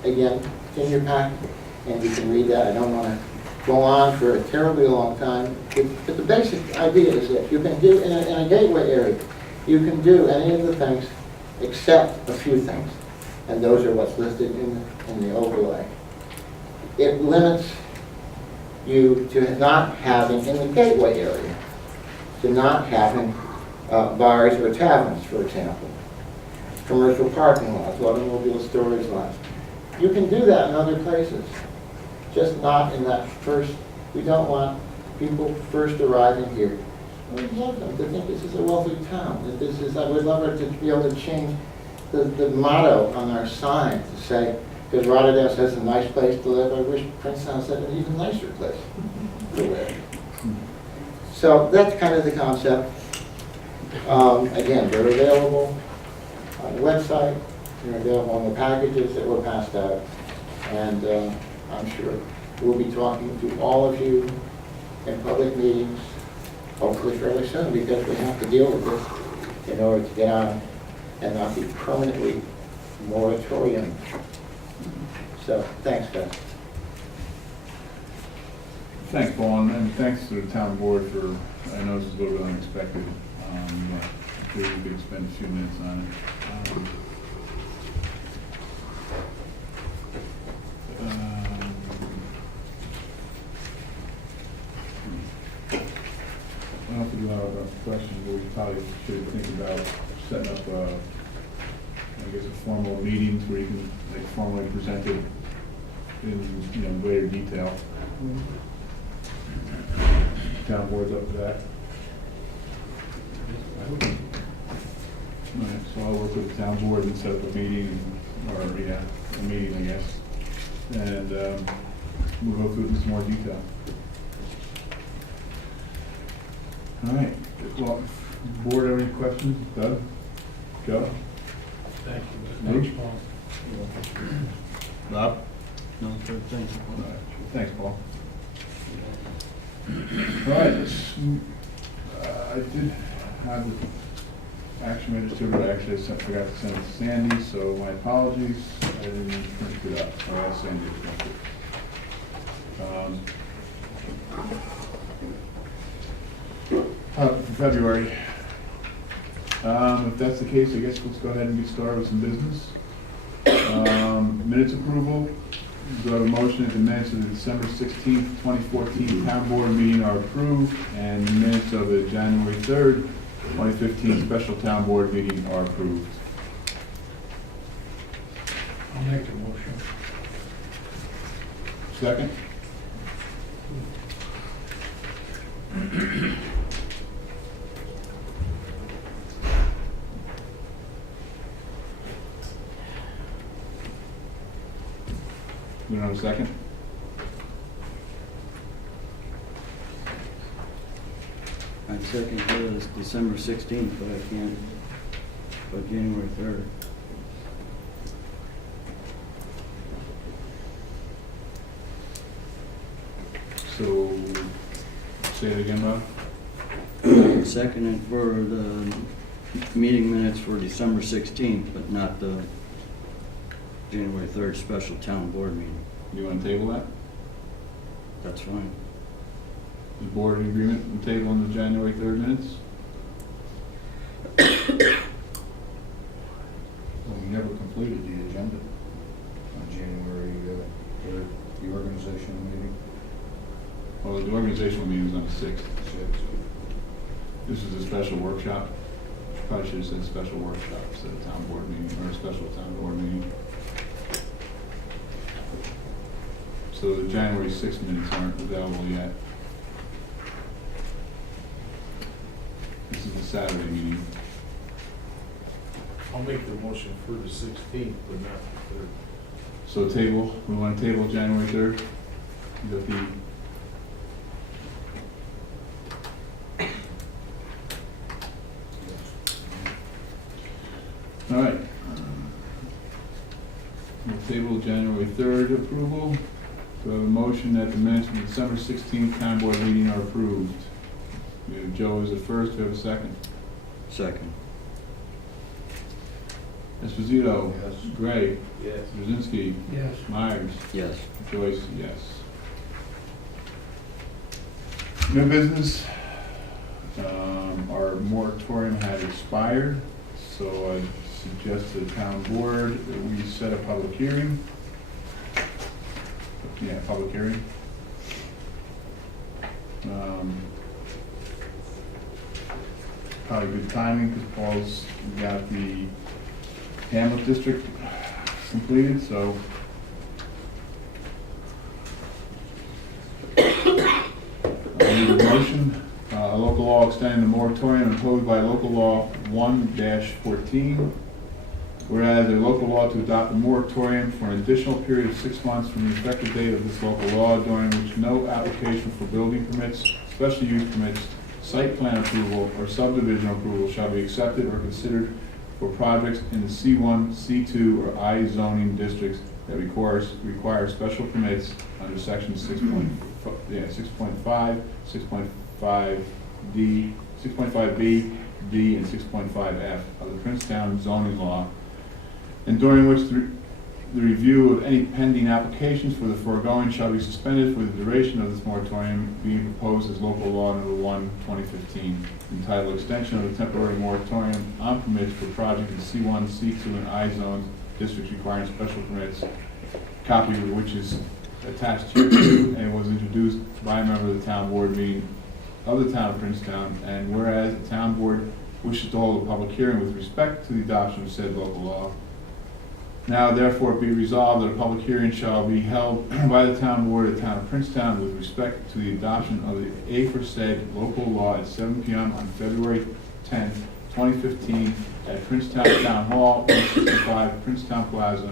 again, it's in your packet, and you can read that. I don't want to go on for a terribly long time, but the basic idea is that you can do, in a gateway area, you can do any of the things except a few things, and those are what's listed in the overlay. It limits you to not having, in the gateway area, to not having bars or taverns, for example, commercial parking lots, automobile storage lots. You can do that in other places, just not in that first. We don't want people first arriving here. We love them to think this is a wealthy town, that this is, I would love her to be able to change the motto on our sign to say, because Rotterdam says a nice place to live, I wish Princetown said an even nicer place to live. So that's kind of the concept. Again, they're available on the website, they're available on the packages that were passed out, and I'm sure we'll be talking to all of you in public meetings, hopefully fairly soon, because we have to deal with this in order to get on and not be permanently moratorium. So, thanks, guys. Thanks, Paul, and thanks to the town board for, I know this is a little bit unexpected, but I'm sure we could spend a few minutes on it. I don't know if we do have a question, but we probably should think about setting up, I guess, a formal meetings where you can like formally present it in greater detail. Town board's up to that. All right, so I'll work with the town board and set up a meeting, or a meeting, I guess, and we'll go through it in some more detail. All right, well, board, have any questions? Doug? Joe? Thank you. Luke? Thanks, Paul. Bob? No, sir, thanks. All right, thanks, Paul. All right, I did have the action register, but I actually forgot to send it to Sandy, so my apologies. I didn't print it up, so I asked Sandy to print it. For February. If that's the case, I guess let's go ahead and get started with some business. Minutes approval. Do I have a motion that the minutes of the December 16th, 2014 town board meeting are approved, and the minutes of the January 3rd, 2015 special town board meeting are approved? I'll make the motion. Second? We don't have a second? I'd second this December 16th, but I can't, but January 3rd. So, say it again, Bob? Seconded for the meeting minutes for December 16th, but not the January 3rd special town board meeting. You want to table that? That's fine. Is the board in agreement on table on the January 3rd minutes? the organizational meeting was on the 6th. This is a special workshop. Probably should have said special workshop instead of town board meeting, or a special town board meeting. So the January 6th minutes aren't available yet. This is the Saturday meeting. I'll make the motion for the 16th, but not the 3rd. So table, we want to table January 3rd? Is that the? All right. We'll table January 3rd approval. Do I have a motion that the minutes from the December 16th town board meeting are approved? We have Joe as the first, do we have a second? Second. Esposito. Yes. Gray. Yes. Brzezinski. Yes. Myers. Yes. Joyce, yes. New business, our moratorium had expired, so I suggest to the town board that we set a public hearing. Yeah, public hearing. Probably good timing, because Paul's got the Hamlet district completed, so. I need a motion, a local law extending the moratorium imposed by local law 1-14. Whereas a local law to adopt a moratorium for an additional period of 6 months from the effective date of this local law, during which no application for building permits, special use permits, site plan approval, or subdivision approval shall be accepted or considered for projects in the C1, C2, or I zoning districts that require special permits under section 6.5, 6.5D, 6.5B, D, and 6.5F of the Princetown zoning law, and during which the review of any pending applications for the foregoing shall be suspended for the duration of this moratorium, being proposed as local law number 1/2015, entitled Extension of the Temporary Moratorium on Permits for Project in C1, C2, and I zones, districts requiring special permits, copy of which is attached here and was introduced by a member of the town board meeting of the town of Princetown, and whereas the town board wishes to hold a public hearing with respect to the adoption of said local law, now therefore be resolved that a public hearing shall be held by the town board of the town of Princetown with respect to the adoption of the aforesaid local law at 7 p.m. on February 10th, 2015 at Princetown Town Hall, 165 Princetown Plaza,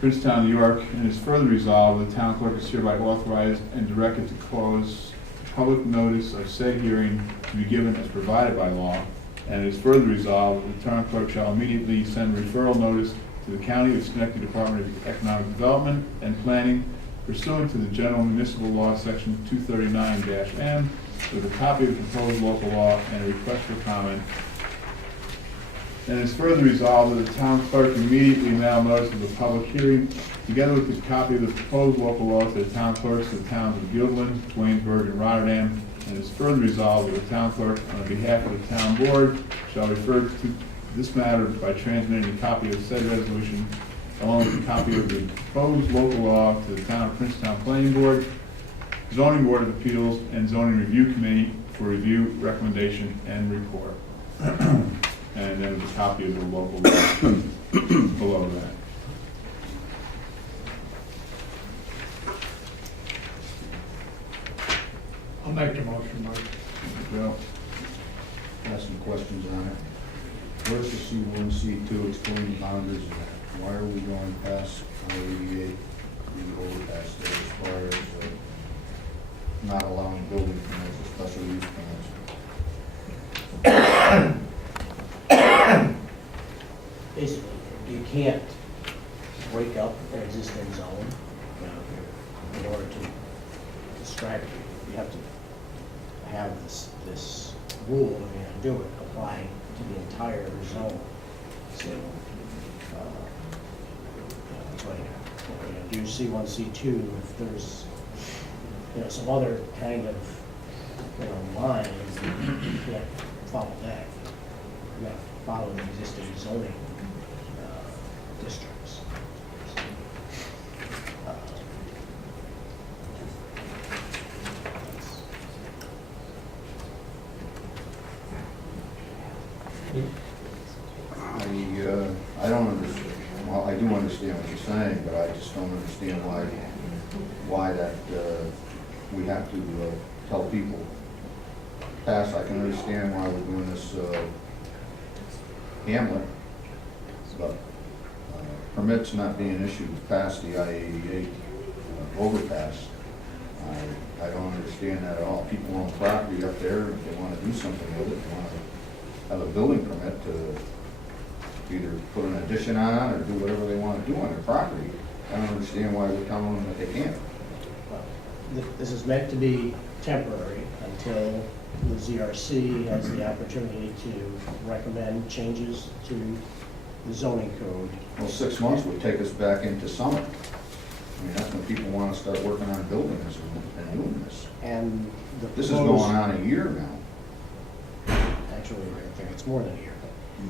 Princetown, New York, and is further resolved that the town clerk is hereby authorized and directed to close public notice of said hearing to be given as provided by law, and it is further resolved that the town clerk shall immediately send referral notice to the County of Schenectady Department of Economic Development and Planning pursuant to the General Municipal Law, Section 239-M, with a copy of the proposed local law and a request for comment. And it is further resolved that the town clerk immediately mail notice of the public hearing, together with the copy of the proposed local law to the town clerks of the towns of Guilderland, Waynesburg, and Rotterdam. And it is further resolved that the town clerk, on behalf of the town board, shall refer to this matter by transmitting a copy of said resolution, along with a copy of the proposed local law to the town of Princetown Planning Board, Zoning Board of Appeals, and Zoning Review Committee for review, recommendation, and report. And then a copy of the local law below that. I'll make the motion, Mike. Bill? Got some questions on it. Where's the C1, C2, explain the boundaries of that? Why are we going past 188, we go past there as far as not allowing building permits or special use permits? Basically, you can't break up an existing zone, in order to describe it. You have to have this rule, if you're gonna do it, apply to the entire zone. So, like, if you do C1, C2, if there's, some other kind of, lines, you can't follow that. You have to follow the existing zoning districts. I don't understand, well, I do understand what you're saying, but I just don't understand why that, we have to tell people. Pass, I can understand why we're doing this hamlet, but permits not being issued past the I-88 overpass. I don't understand that at all. People own property up there, if they want to do something with it, they want to have a building permit to either put an addition on or do whatever they want to do on their property. I don't understand why we're telling them that they can't. This is meant to be temporary until the ZRC has the opportunity to recommend changes to the zoning code. Well, 6 months would take us back into summer. I mean, that's when people want to start working on buildings and doing this. And the This is going on a year now. Actually, I think it's more than a year.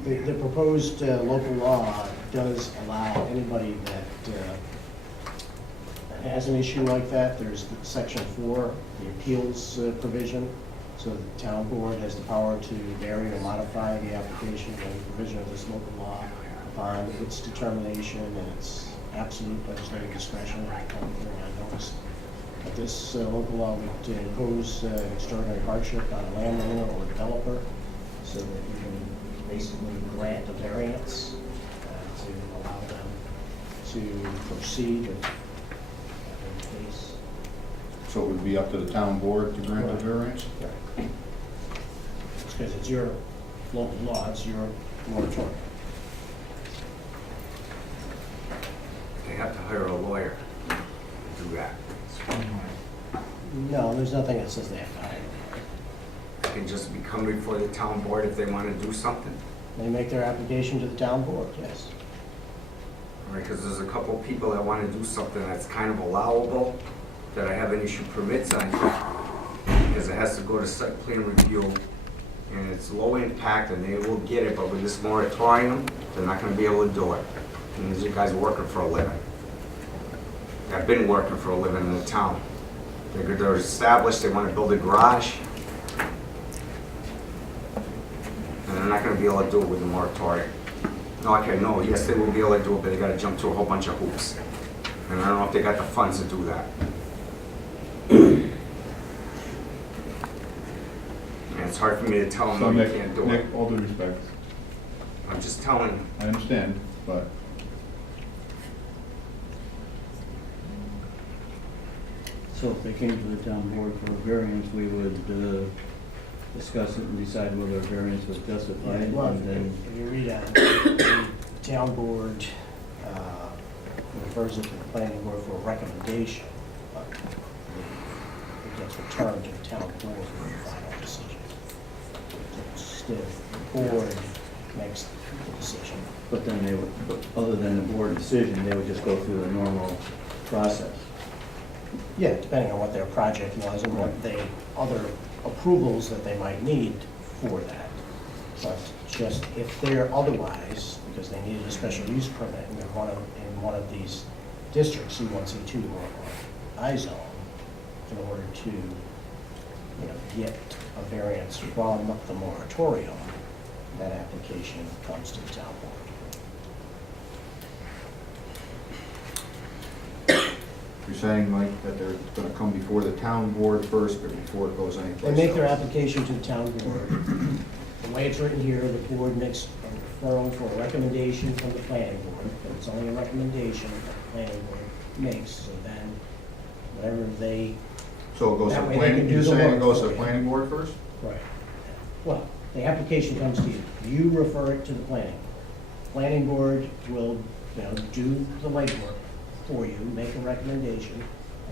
The proposed local law does allow anybody that has an issue like that. There's section 4, the appeals provision. So the town board has the power to vary or modify the application of any provision of this local law upon its determination and its absolute legislative discretion at the public hearing on notice. But this local law would impose extraordinary hardship on a landowner or developer so that you can basically grant a variance to allow them to proceed with the case. So it would be up to the town board to grant the variance? Right. It's because it's your local law, it's your moratorium. They have to hire a lawyer to do that. No, there's nothing that says they have to hire. They can just be coming before the town board if they want to do something. They make their application to the town board, yes. Right, because there's a couple people that want to do something that's kind of allowable, that I haven't issued permits on, because it has to go to site plan review, and it's low impact, and they will get it, but with this moratorium, they're not gonna be able to do it. And these guys are working for a living. I've been working for a living in the town. They're established, they want to build a garage, and they're not gonna be able to do it with the moratorium. No, okay, no, yes, they will be able to do it, but they gotta jump through a whole bunch of hoops. And I don't know if they got the funds to do that. And it's hard for me to tell them, So no, you Nick, can't do it. Nick, all due respect, I'm just telling you. I understand, but So if they came to the town board for a variance, we would discuss it and decide whether a variance was justified, Well, and then if you read on, the town board refers it to the planning board for a recommendation, but it gets returned to the town board for the final decision. Still, the board makes the decision. but then they would, other than the board decision, they would just go through the normal process. Yeah, depending on what their project was and what other approvals that they might need for that. But just if they're otherwise, because they needed a special use permit in one of these districts, C1, C2, or I-zone, in order to, get a variance from the moratorium, that application comes to the town board. You're saying, Mike, that they're gonna come before the town board first, or before it goes anyplace They else? make their application to the town board. The way it's written here, the board makes a referral for a recommendation from the planning board, but it's only a recommendation that the planning board makes, so then whatever they, So it goes to That way they planning, can do you're the saying it work goes to for the you. planning board first? right. Well, the application comes to you, you refer it to the planning. Planning board will, do the legwork for you, make a recommendation,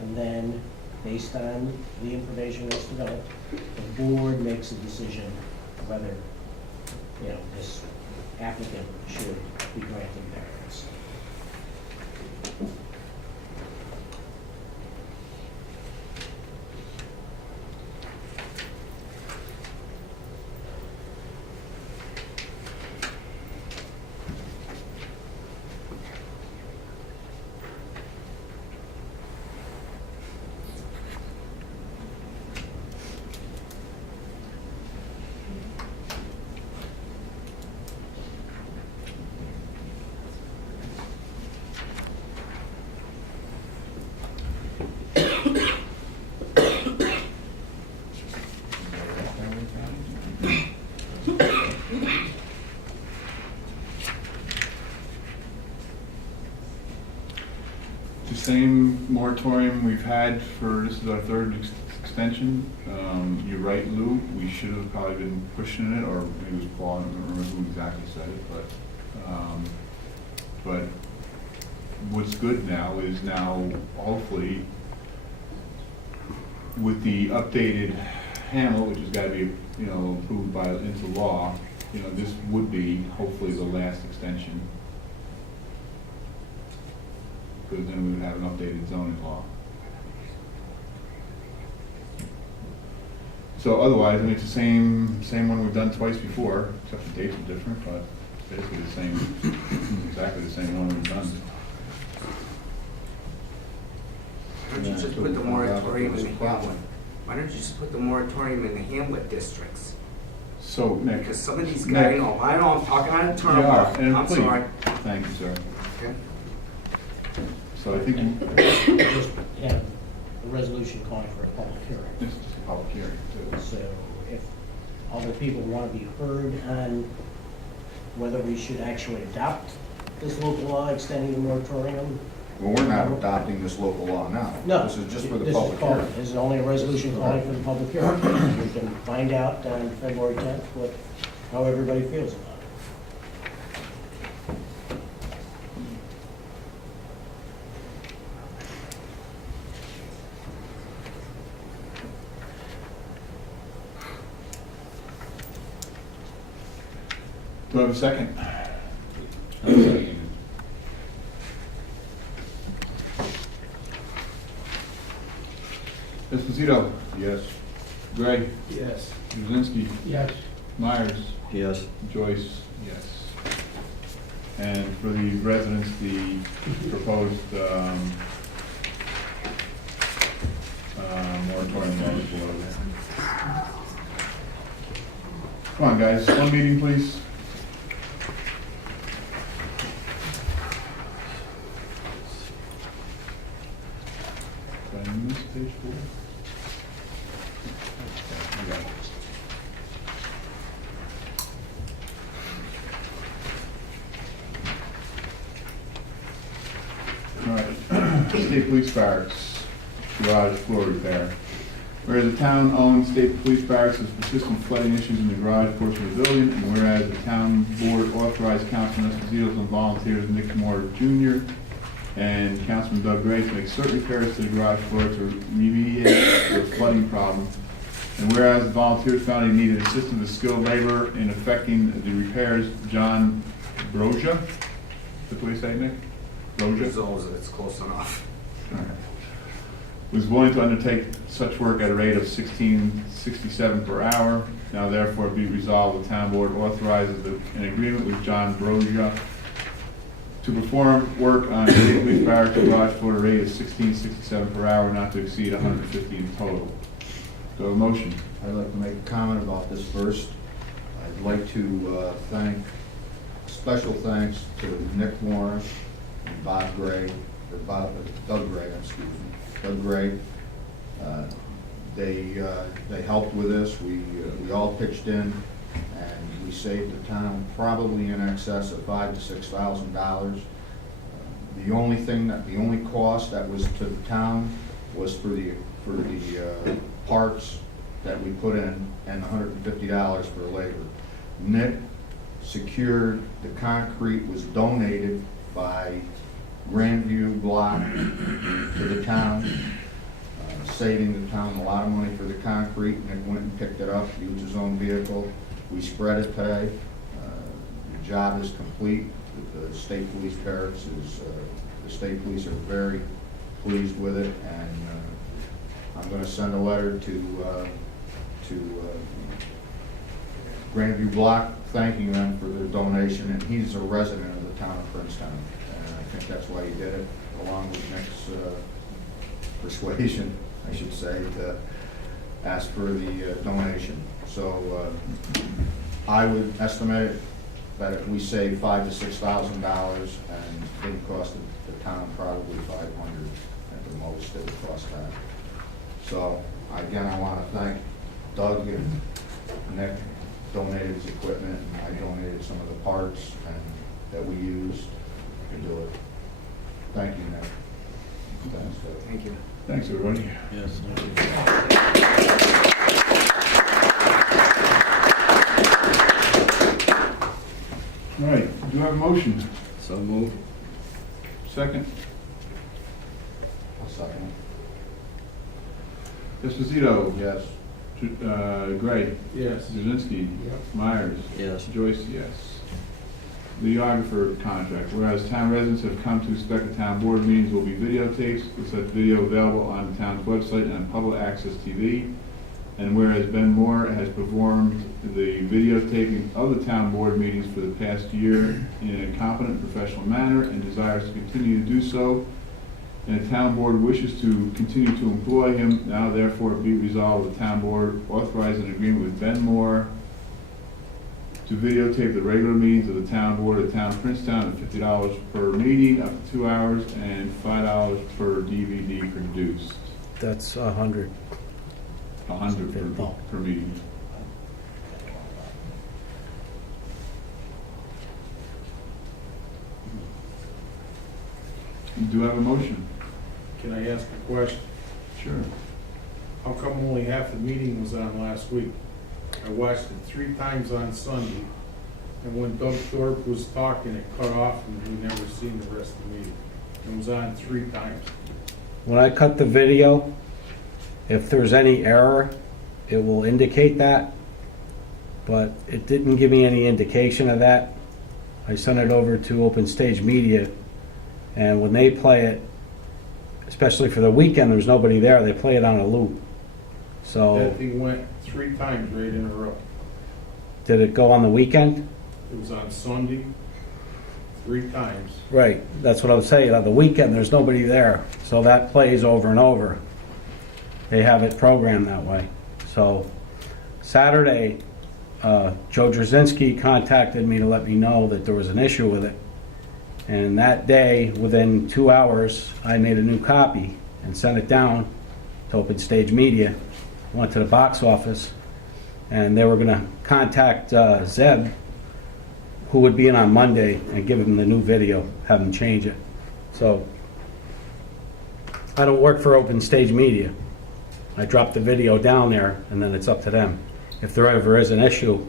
and then, based on the information that's developed, the board makes a decision whether, this applicant should be granted variance. the same moratorium we've had for, this is our third extension. You're right, Lou, we should have probably been pushing it, or maybe it was Paul, I don't remember who exactly said it, but what's good now is now, hopefully, with the updated handle, which has got to be, you know, approved by, into law, you know, this would be hopefully the last extension. Because then we would have an updated zoning law. So otherwise, I mean, it's the same one we've done twice before, except the dates are different, but basically the same, exactly the same one we've done. Why don't you just put the moratorium in the Hamlet? Why don't you just put the moratorium in the Hamlet districts? So, Nick. Because some of these guys, I know, I'm talking out of turn. Yeah, and I'm please. sorry. Thank you, sir. Okay. So I think Just have a resolution calling for a public hearing. this is a public hearing too. So if other people want to be heard on whether we should actually adopt this local law extending the moratorium. Well, we're not adopting this local law now. No. This is just for the this is public called- hearing. This is only a resolution calling for the public hearing. We can find out on February 10th how everybody feels about it. Do I have a second? Esposito. Yes. Gray. Yes. Jazinski. Yes. Myers. Yes. Joyce. Yes. And for the residents, the proposed moratorium law is below that. Come on, guys, one meeting, please. Did I miss page 4? Okay, I got it. All right, State Police Barracks, garage floor repair. Whereas the town-owned State Police Barracks has persistent flooding issues in the garage portion of the building, and whereas the town board authorized Councilman Esposito and volunteers Nick Moore Jr. and Councilman Doug Gray to make certain repairs to the garage floor to remediate the flooding problem. And whereas the volunteers found they needed assistance with skilled labor in effecting the repairs, John Broja, is that the way you say it, Nick? Broja? It's close enough. Was willing to undertake such work at a rate of $16.67 per hour. Now therefore be resolved, the town board authorizes an agreement with John Broja to perform work on State Police Barracks garage floor at a rate of $16.67 per hour, not to exceed $150 in total. So a motion. I'd like to make a comment about this first. I'd like to special thanks to Nick Warren and Doug Gray, excuse me. Doug Gray. They helped with this. We all pitched in, and we saved the town probably in excess of $5,000 to $6,000. The only cost that was to the town was for the parts that we put in and $150 for labor. Nick secured the concrete, was donated by Grandview Block to the town, saving the town a lot of money for the concrete. Nick went and picked it up, used his own vehicle. We spread it today. The job is complete. The State Police Barracks is, the State Police are very pleased with it, and I'm going to send a letter to Grandview Block thanking them for their donation, and he's a resident of the town of Princetown. I think that's why he did it, along with Nick's persuasion, I should say, to ask for the donation. So I would estimate that if we save $5,000 to $6,000, and it cost the town probably $500 at the most, it would cost that. So again, I want to thank Doug and Nick. Donated his equipment, and I donated some of the parts that we used to do it. Thank you, Nick. Thanks, Dave. Thank you. Thanks, everybody. Yes, thank you. All right, do you have a motion? So move. Second? I'll second Esposito? it. Yes. Gray? Yes. Jazinski? Yep. Myers? Yes. Joyce, yes. Videographer contract, whereas town residents have come to expect the town board meetings will be videotaped, with such video available on the town's website and on public access TV. And whereas Ben Moore has performed the videotaping of the town board meetings for the past year in a competent professional manner and desires to continue to do so, and the town board wishes to continue to employ him, now therefore be resolved, the town board authorize an agreement with Ben Moore to videotape the regular meetings of the town board of town Princetown at $50 per meeting, up to 2 hours, and $5 per DVD produced. That's 100. 100 per meeting. Do you have a motion? Can I ask a question? Sure. How come only half the meeting was on last week? I watched it 3 times on Sunday, and when Doug Thorpe was talking, it cut off, and we never seen the rest of the meeting. It was on 3 times. When I cut the video, if there's any error, it will indicate that, but it didn't give me any indication of that. I sent it over to Open Stage Media, and when they play it, especially for the weekend, there's nobody there, they play it on a loop. So, That thing went 3 times right in a row. did it go on the weekend? It was on Sunday, 3 times. Right, that's what I was saying, on the weekend, there's nobody there, so that plays over and over. They have it programmed that way. So, Saturday, Joe Drzezinski contacted me to let me know that there was an issue with it. And that day, within 2 hours, I made a new copy and sent it down to Open Stage Media. Went to the box office, and they were gonna contact Zeb, who would be in on Monday, and give him the new video, have him change it. So, I don't work for Open Stage Media. I drop the video down there, and then it's up to them. If there ever is an issue,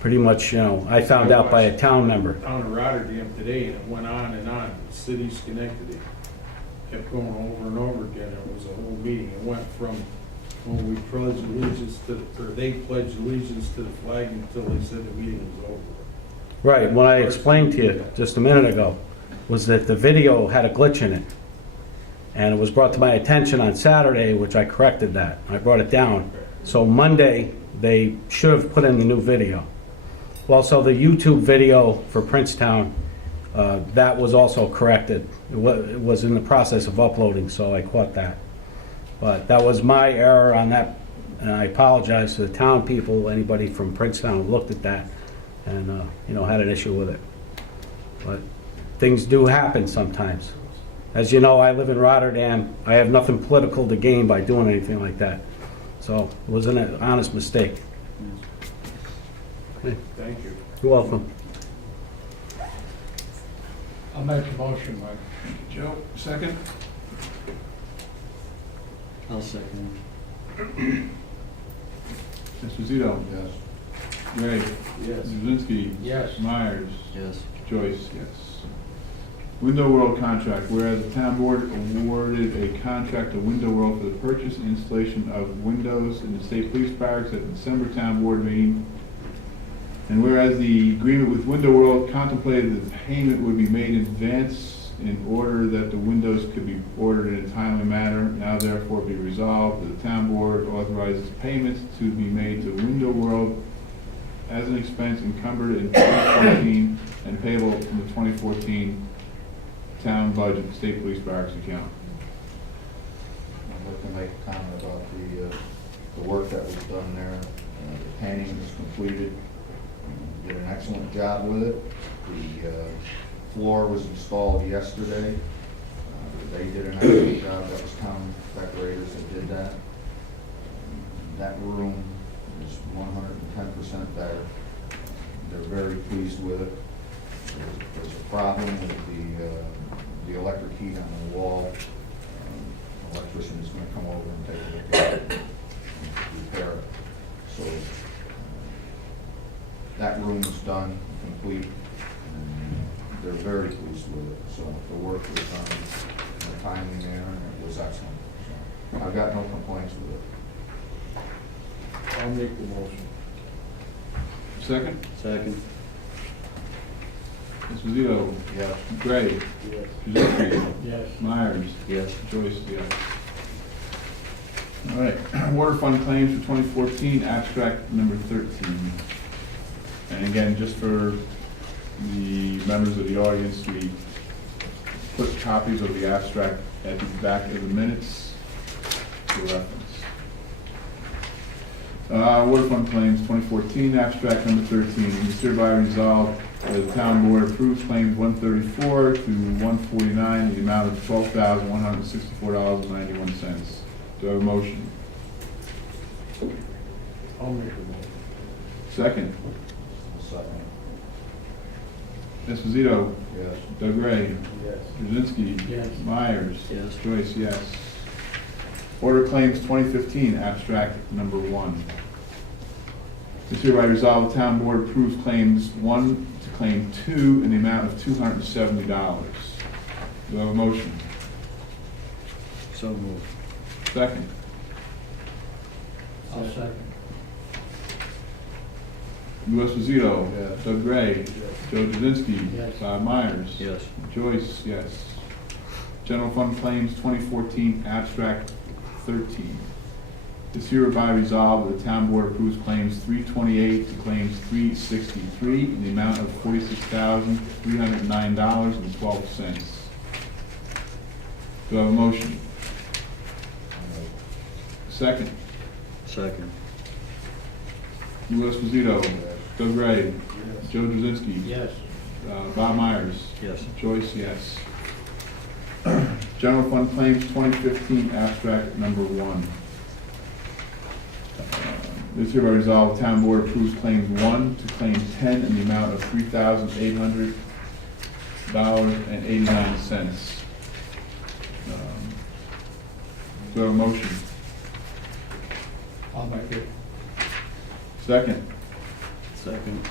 pretty much, I found out by a town member. Town of Rotterdam today, and it went on and on. The city Schenectady kept going over and over again. It was a whole meeting. It went from when we pledged allegiance to, or they pledged allegiance to the flag until they said the meeting was over. Right, what I explained to you just a minute ago was that the video had a glitch in it. And it was brought to my attention on Saturday, which I corrected that. I brought it down. So Monday, they should have put in the new video. Well, so the YouTube video for Princetown, that was also corrected. It was in the process of uploading, so I caught that. But that was my error on that, and I apologize to the town people, anybody from Princetown who looked at that and, had an issue with it. But things do happen sometimes. As you know, I live in Rotterdam. I have nothing political to gain by doing anything like that. So it was an honest mistake. Okay. Thank you. You're welcome. I'll make a motion, Mike. Joe, second? I'll second. Esposito? Yes. Gray? Yes. Jazinski? Yes. Myers? Yes. Joyce, yes. Window World contract, whereas the town board awarded a contract to Window World for the purchase and installation of windows in the state police barracks at the December town board meeting. And whereas the agreement with Window World contemplated that payment would be made in advance in order that the windows could be ordered in a timely manner, now therefore be resolved that the town board authorizes payments to be made to Window World as an expense encumbered in 2014 and payable in the 2014 town budget, state police barracks account. I'd like to make a comment about the work that was done there. The painting is completed. Did an excellent job with it. The floor was installed yesterday. They did an excellent job. That was town decorators that did that. That room is 110% better. They're very pleased with it. There's a problem with the electric heat on the wall. electrician is gonna come over and take a look at it and repair it. So, that room is done, complete, and they're very pleased with it. So the work was done in a timely manner, and it was excellent. So I've got no complaints with it. I'll make the motion. Second? Second. Esposito. Yes. Gray. Yes. Jazinski. Yes. Myers. Yes. Joyce, yes. All right, water fund claims for 2014, abstract number 13. And again, just for the members of the audience, we put copies of the abstract at the back of the minutes for reference. Water fund claims 2014, abstract number 13. It is hereby resolved that the town board approves claims 134 to 149 in the amount of $12,164.91. Do I have a motion? I'll make the motion. Second. Second. Esposito. Yes. Doug Ray. Yes. Jazinski. Yes. Myers. Yes. Joyce, yes. Order claims 2015, abstract number 1. It's hereby resolved the town board approves claims 1 to claim 2 in the amount of $270. Do I have a motion? So moved. Second. I'll second. Lou Esposito. Yes. Doug Gray. Yes. Joe Jazinski. Yes. Bob Myers. Yes. Joyce, yes. General fund claims 2014, abstract 13. It's hereby resolved that the town board approves claims 328 to claims 363 in the amount of $46,309.12. Do I have a motion? Second. Second. Lou Esposito. Yes. Doug Ray. Yes. Joe Jazinski. Yes. Bob Myers. Yes. Joyce, yes. General fund claims 2015, abstract number 1. This hereby resolved, the town board approves claims 1 to claim 10 in the amount of $3,800.89. Do I have a motion? I'll make it. Second. Second.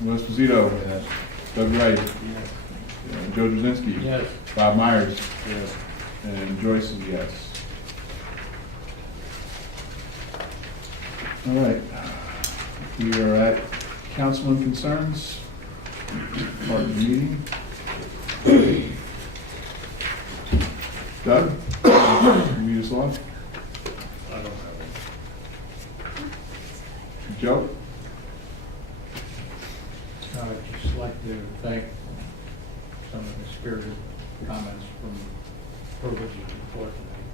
Lou Esposito. Yes. Doug Wright. Yes. Joe Jazinski. Yes. Bob Myers. Yes. And Joyce is yes. All right. We are at councilman concerns, part of the meeting. Doug, lead us off. I don't have Joe? it. I'd just like to thank some of the spirited comments from privileged before tonight.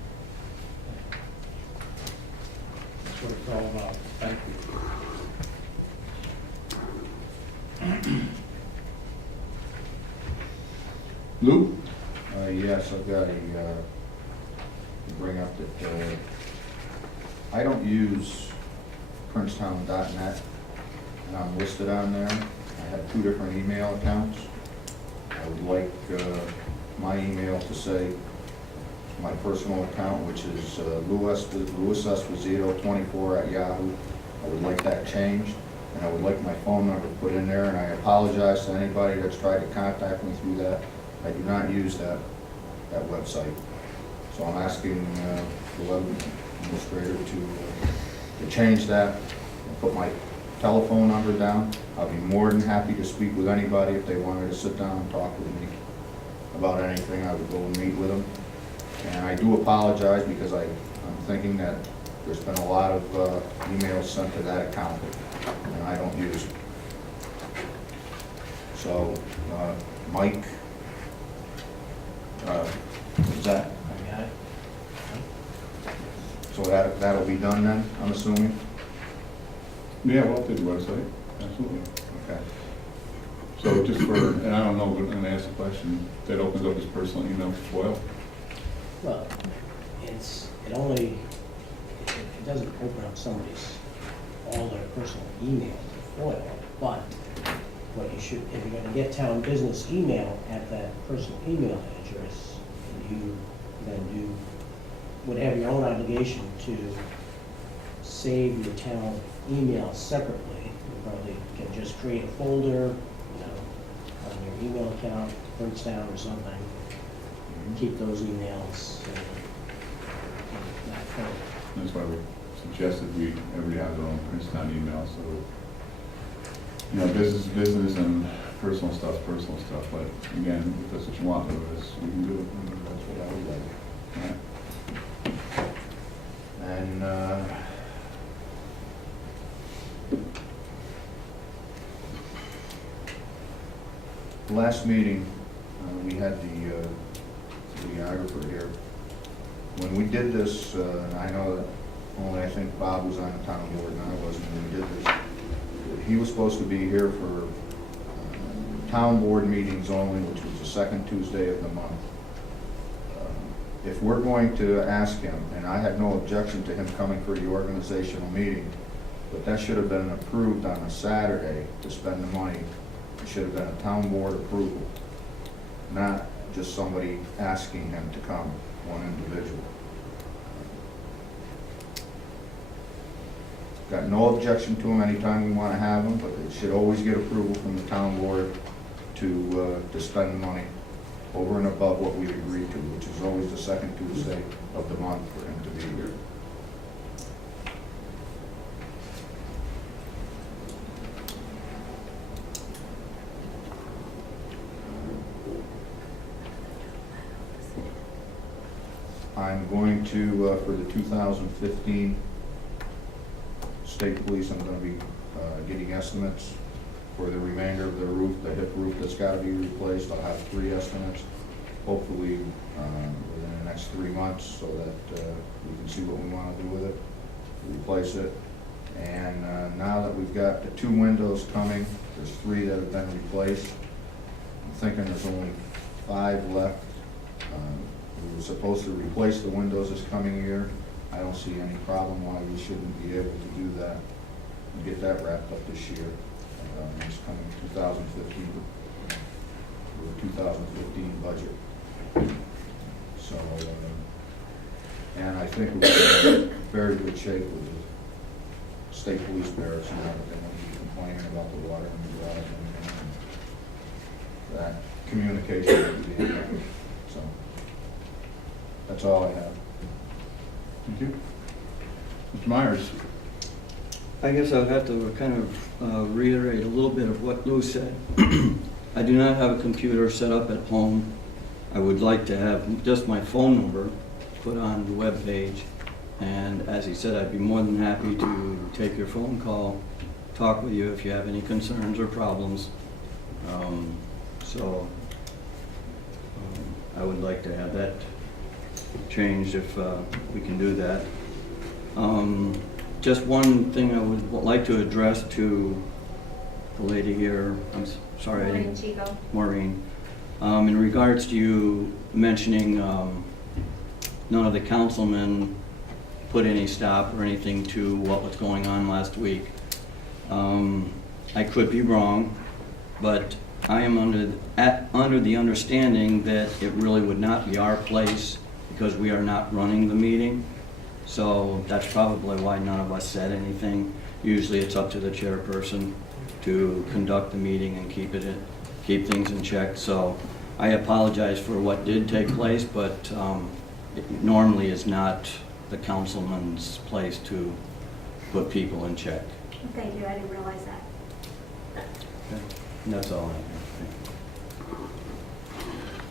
That's what it's all about. Thank you. Lou? Yes, I've got to bring up that I don't use Princetown.net, and I'm listed on there. I have 2 different email accounts. I would like my email to say my personal account, which is Louis Esposito 24 at Yahoo. I would like that changed, and I would like my phone number put in there, and I apologize to anybody that's tried to contact me through that. I do not use that website. So I'm asking the web administrator to change that and put my telephone number down. I'll be more than happy to speak with anybody if they wanted to sit down and talk with me about anything. I would go and meet with them. And I do apologize because I'm thinking that there's been a lot of emails sent to that account and I don't use it. So, Mike, is that, I got it. so that'll be done then, I'm assuming? Yeah, we'll update the website, absolutely. Okay. So just for, and I don't know, but I'm gonna ask the question, that opens up his personal email to FOIL? Well, it doesn't open up all their personal email to FOIL, but what you should, if you're gonna get town business email at that personal email address, you then would have your own obligation to save your town emails separately. You probably can just create a folder, on your email account, Princetown or something. Keep those emails in that folder. That's why we suggested everybody has their own Princetown email, so, business is business and personal stuff's personal stuff, but again, if that's what you want, Louis, we can do it. That's what I would like. And, last meeting, we had the videographer here. When we did this, and I know that only I think Bob was on the town board and I wasn't when we did this, he was supposed to be here for town board meetings only, which was the second Tuesday of the month. If we're going to ask him, and I had no objection to him coming for the organizational meeting, but that should have been approved on a Saturday to spend the money. It should have been a town board approval, not just somebody asking him to come, one individual. Got no objection to him anytime we want to have him, but it should always get approval from the town board to spend the money over and above what we agreed to, which is always the second Tuesday of the month for him to be here. I'm going to, for the 2015 state police, I'm going to be getting estimates for the remainder of the roof, the hip roof that's got to be replaced. I'll have 3 estimates, hopefully within the next 3 months, so that we can see what we want to do with it, replace it. And now that we've got the 2 windows coming, there's 3 that have been replaced. I'm thinking there's only 5 left. We were supposed to replace the windows this coming year. I don't see any problem why we shouldn't be able to do that and get that wrapped up this year. It's coming 2015, the 2015 budget. So, and I think we're in very good shape with the state police barracks and everything. When you complaining about the water in the garage and everything, and that communication with the impact. So, that's all I have. Thank you. Mr. Myers? I guess I'll have to kind of reiterate a little bit of what Lou said. I do not have a computer set up at home. I would like to have just my phone number put on the web page. And as he said, I'd be more than happy to take your phone call, talk with you if you have any concerns or problems. I would like to have that changed if we can do that. Just one thing I would like to address to the lady here, sorry, Maureen Chico. Maureen. In regards to you mentioning none of the councilmen put any stop or anything to what was going on last week. I could be wrong, but I am under the understanding that it really would not be our place because we are not running the meeting. So that's probably why none of us said anything. Usually it's up to the chairperson to conduct the meeting and keep things in check. So I apologize for what did take place, but it normally is not the councilman's place to put people in check. Thank you, I didn't realize that. Okay. And that's all I have.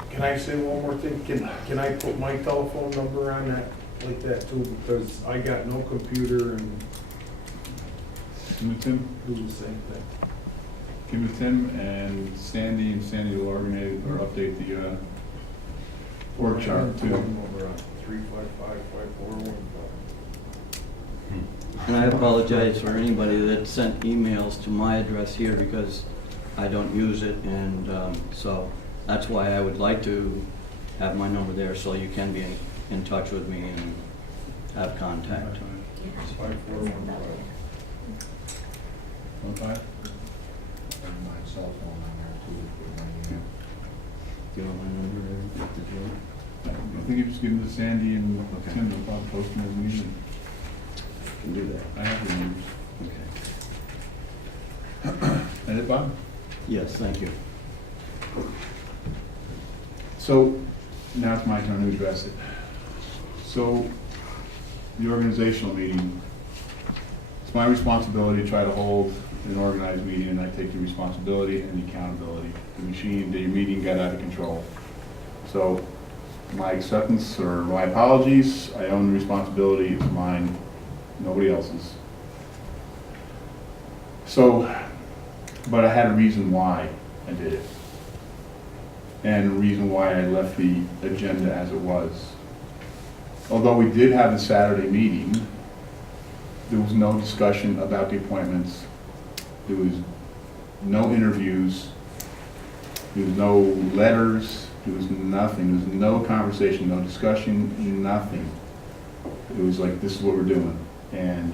Can I say one more thing? Can I put my telephone number on that, like that too? Because I got no computer and Give it to Tim. do the same thing. Give it to Tim and Sandy will organize or update the org chart too. Number on 355-5415. And I apologize for anybody that sent emails to my address here because I don't use it, and so that's why I would like to have my number there so you can be in touch with me and have contact. 5415. Okay. And my cell phone on there too, if we want to. Do you want my number there? Did you? I think you just give them to Sandy and Okay. Tim, they'll probably post them as meeting. Can do that. I have the numbers. Okay. And it, Bob? Yes, thank you. So, now it's my turn to address it. So, the organizational meeting, it's my responsibility to try to hold an organized meeting, and I take the responsibility and the accountability. The meeting got out of control. So, my acceptance or my apologies, I own the responsibility, it's mine, nobody else's. So, but I had a reason why I did it. And the reason why I left the agenda as it was. Although we did have the Saturday meeting, there was no discussion about the appointments. There was no interviews. There was no letters. There was nothing. There was no conversation, no discussion, nothing. It was like, this is what we're doing. And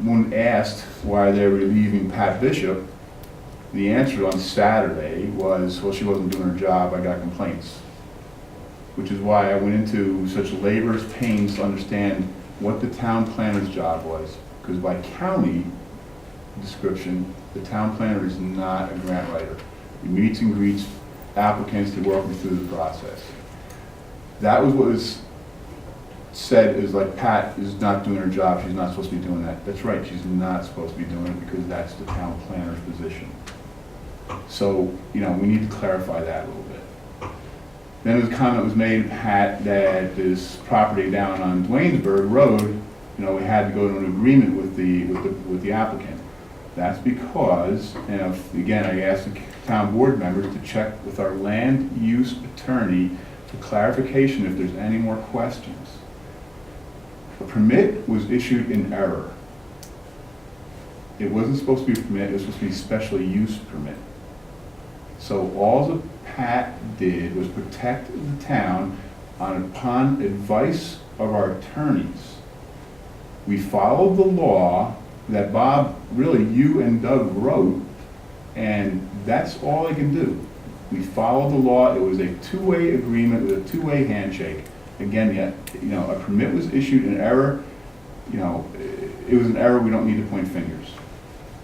when asked why they were leaving Pat Bishop, the answer on Saturday was, well, she wasn't doing her job, I got complaints. Which is why I went into such laborious pains to understand what the town planner's job was. Because by county description, the town planner is not a grant writer. He meets and greets applicants to work them through the process. That was what was said, is like, Pat is not doing her job, she's not supposed to be doing that. That's right, she's not supposed to be doing it because that's the town planner's position. So, you know, we need to clarify that a little bit. Then a comment was made, Pat, that this property down on Dwaynesburg Road, you know, we had to go to an agreement with the applicant. That's because, and again, I asked the town board members to check with our land use attorney for clarification if there's any more questions. A permit was issued in error. It wasn't supposed to be a permit, it was supposed to be a special use permit. So all the Pat did was protect the town upon advice of our attorneys. We followed the law that Bob, really you and Doug wrote, and that's all I can do. We followed the law, it was a two-way agreement with a two-way handshake. Again, you know, a permit was issued in error, you know, it was an error, we don't need to point fingers.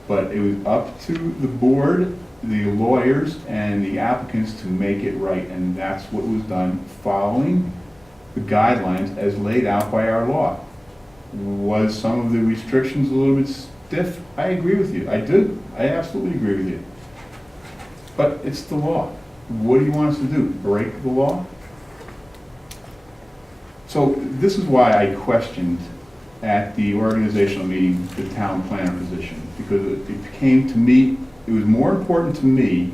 But it was up to the board, the lawyers, and the applicants to make it right, and that's what was done following the guidelines as laid out by our law. Was some of the restrictions a little bit stiff? I agree with you, I do, I absolutely agree with you. But it's the law. What do you want us to do, break the law? So this is why I questioned at the organizational meeting the town planner position, because it came to me, it was more important to me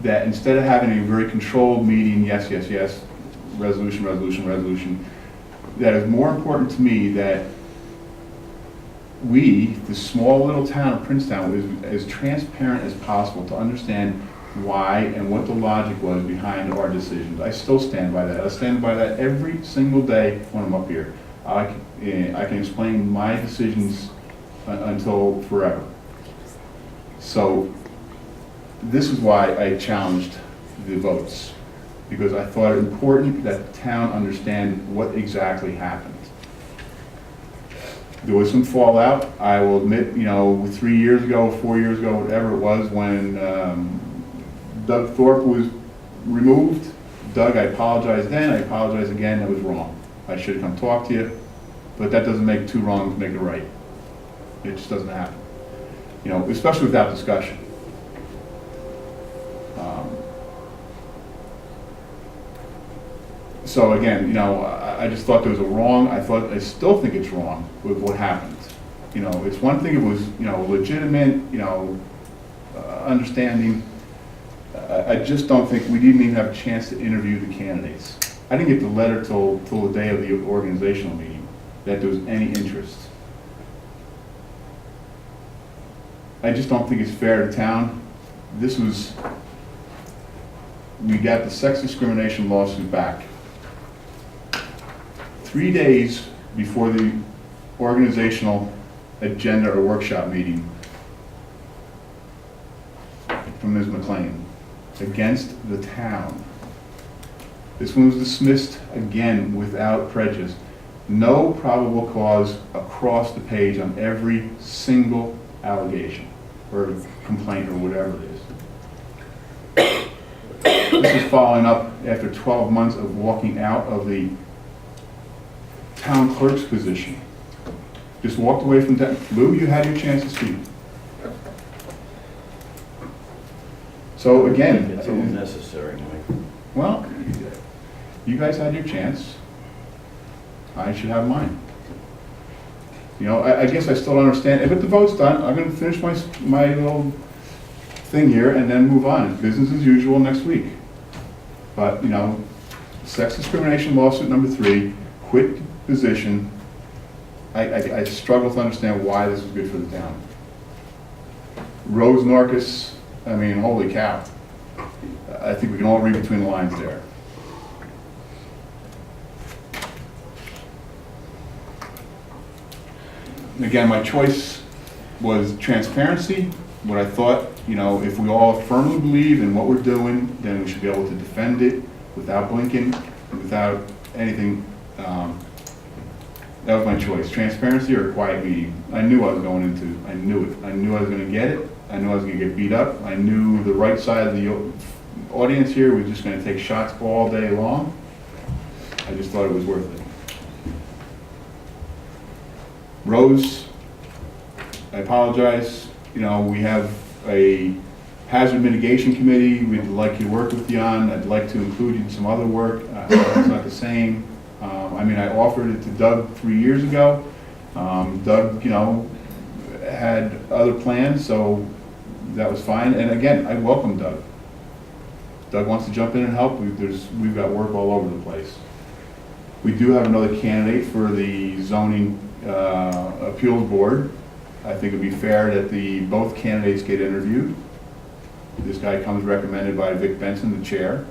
that instead of having a very controlled meeting, yes, yes, yes, resolution, resolution, resolution, that is more important to me that we, the small little town of Princetown, was as transparent as possible to understand why and what the logic was behind our decisions. I still stand by that. I stand by that every single day when I'm up here. I can explain my decisions until forever. So this is why I challenged the votes, because I thought it important that the town understand what exactly happened. There was some fallout, I will admit, you know, 3 years ago, 4 years ago, whatever it was, when Doug Thorpe was removed. Doug, I apologize then, I apologize again, that was wrong. I should have come talk to you, but that doesn't make two wrongs make it right. It just doesn't happen. You know, especially without discussion. So again, you know, I just thought there was a wrong, I still think it's wrong with what happened. You know, it's one thing if it was, you know, legitimate, you know, understanding. I just don't think, we didn't even have a chance to interview the candidates. I didn't get the letter till the day of the organizational meeting that there was any interest. I just don't think it's fair to town. This was, we got the sex discrimination lawsuit back 3 days before the organizational agenda or workshop meeting. from Ms. McLean against the town. This one was dismissed again without prejudice. No probable cause across the page on every single allegation or complaint or whatever it is. This is following up after 12 months of walking out of the town clerk's position. Just walked away from that. Lou, you had your chance to speak. So again, It's unnecessary, Mike. well, you guys had your chance. I should have mine. You know, I guess I still don't understand, but the vote's done. I'm gonna finish my little thing here and then move on. It's business as usual next week. But, you know, sex discrimination lawsuit number 3, quit position. I struggle to understand why this is good for the town. Rose Norcus, I mean, holy cow. I think we can all read between the lines there. And again, my choice was transparency. What I thought, you know, if we all firmly believe in what we're doing, then we should be able to defend it without blinking, without anything. That was my choice, transparency or a quiet meeting. I knew I was going into, I knew it. I knew I was gonna get it. I knew I was gonna get beat up. I knew the right side of the audience here was just gonna take shots all day long. I just thought it was worth it. Rose, I apologize. You know, we have a hazard mitigation committee we'd like you to work with you on. I'd like to include you in some other work. It's not the same. I mean, I offered it to Doug 3 years ago. Doug, you know, had other plans, so that was fine. And again, I welcome Doug. Doug wants to jump in and help. We've got work all over the place. We do have another candidate for the zoning appeals board. I think it'd be fair that both candidates get interviewed. This guy comes recommended by Vic Benson, the chair.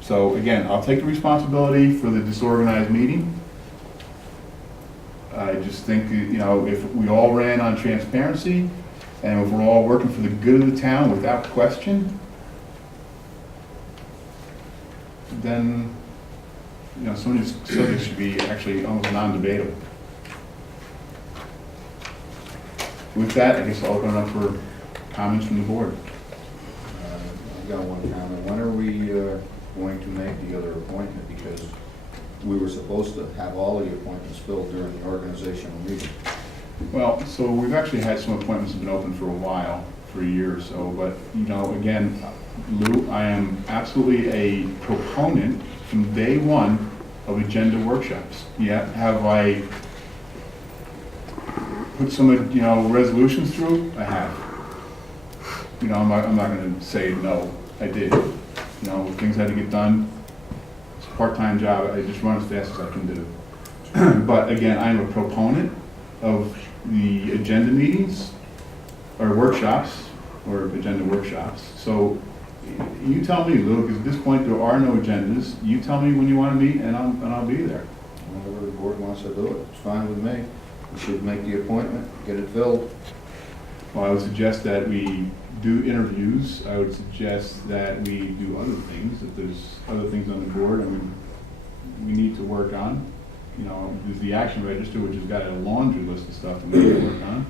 So again, I'll take the responsibility for the disorganized meeting. I just think, you know, if we all ran on transparency and if we're all working for the good of the town without question, then, you know, some of these subjects should be actually almost non-debatable. With that, I guess I'll open it up for comments from the board. I've got one comment. When are we going to make the other appointment? Because we were supposed to have all of the appointments filled during the organizational meeting. Well, so we've actually had some appointments that have been open for a while, for a year or so, but, you know, again, Lou, I am absolutely a proponent from day one of agenda workshops. Yeah, have I put some, you know, resolutions through? I have. You know, I'm not gonna say no, I did. You know, things had to get done. It's a part-time job, I just run as fast as I can do. But again, I'm a proponent of the agenda meetings, or workshops, or agenda workshops. So you tell me, Lou, because at this point there are no agendas. You tell me when you want to meet, and I'll be there. Whenever the board wants to do it, it's fine with me. We should make the appointment, get it filled. Well, I would suggest that we do interviews. I would suggest that we do other things. If there's other things on the board, I mean, we need to work on. You know, there's the action register, which has got a laundry list of stuff that we need to work on.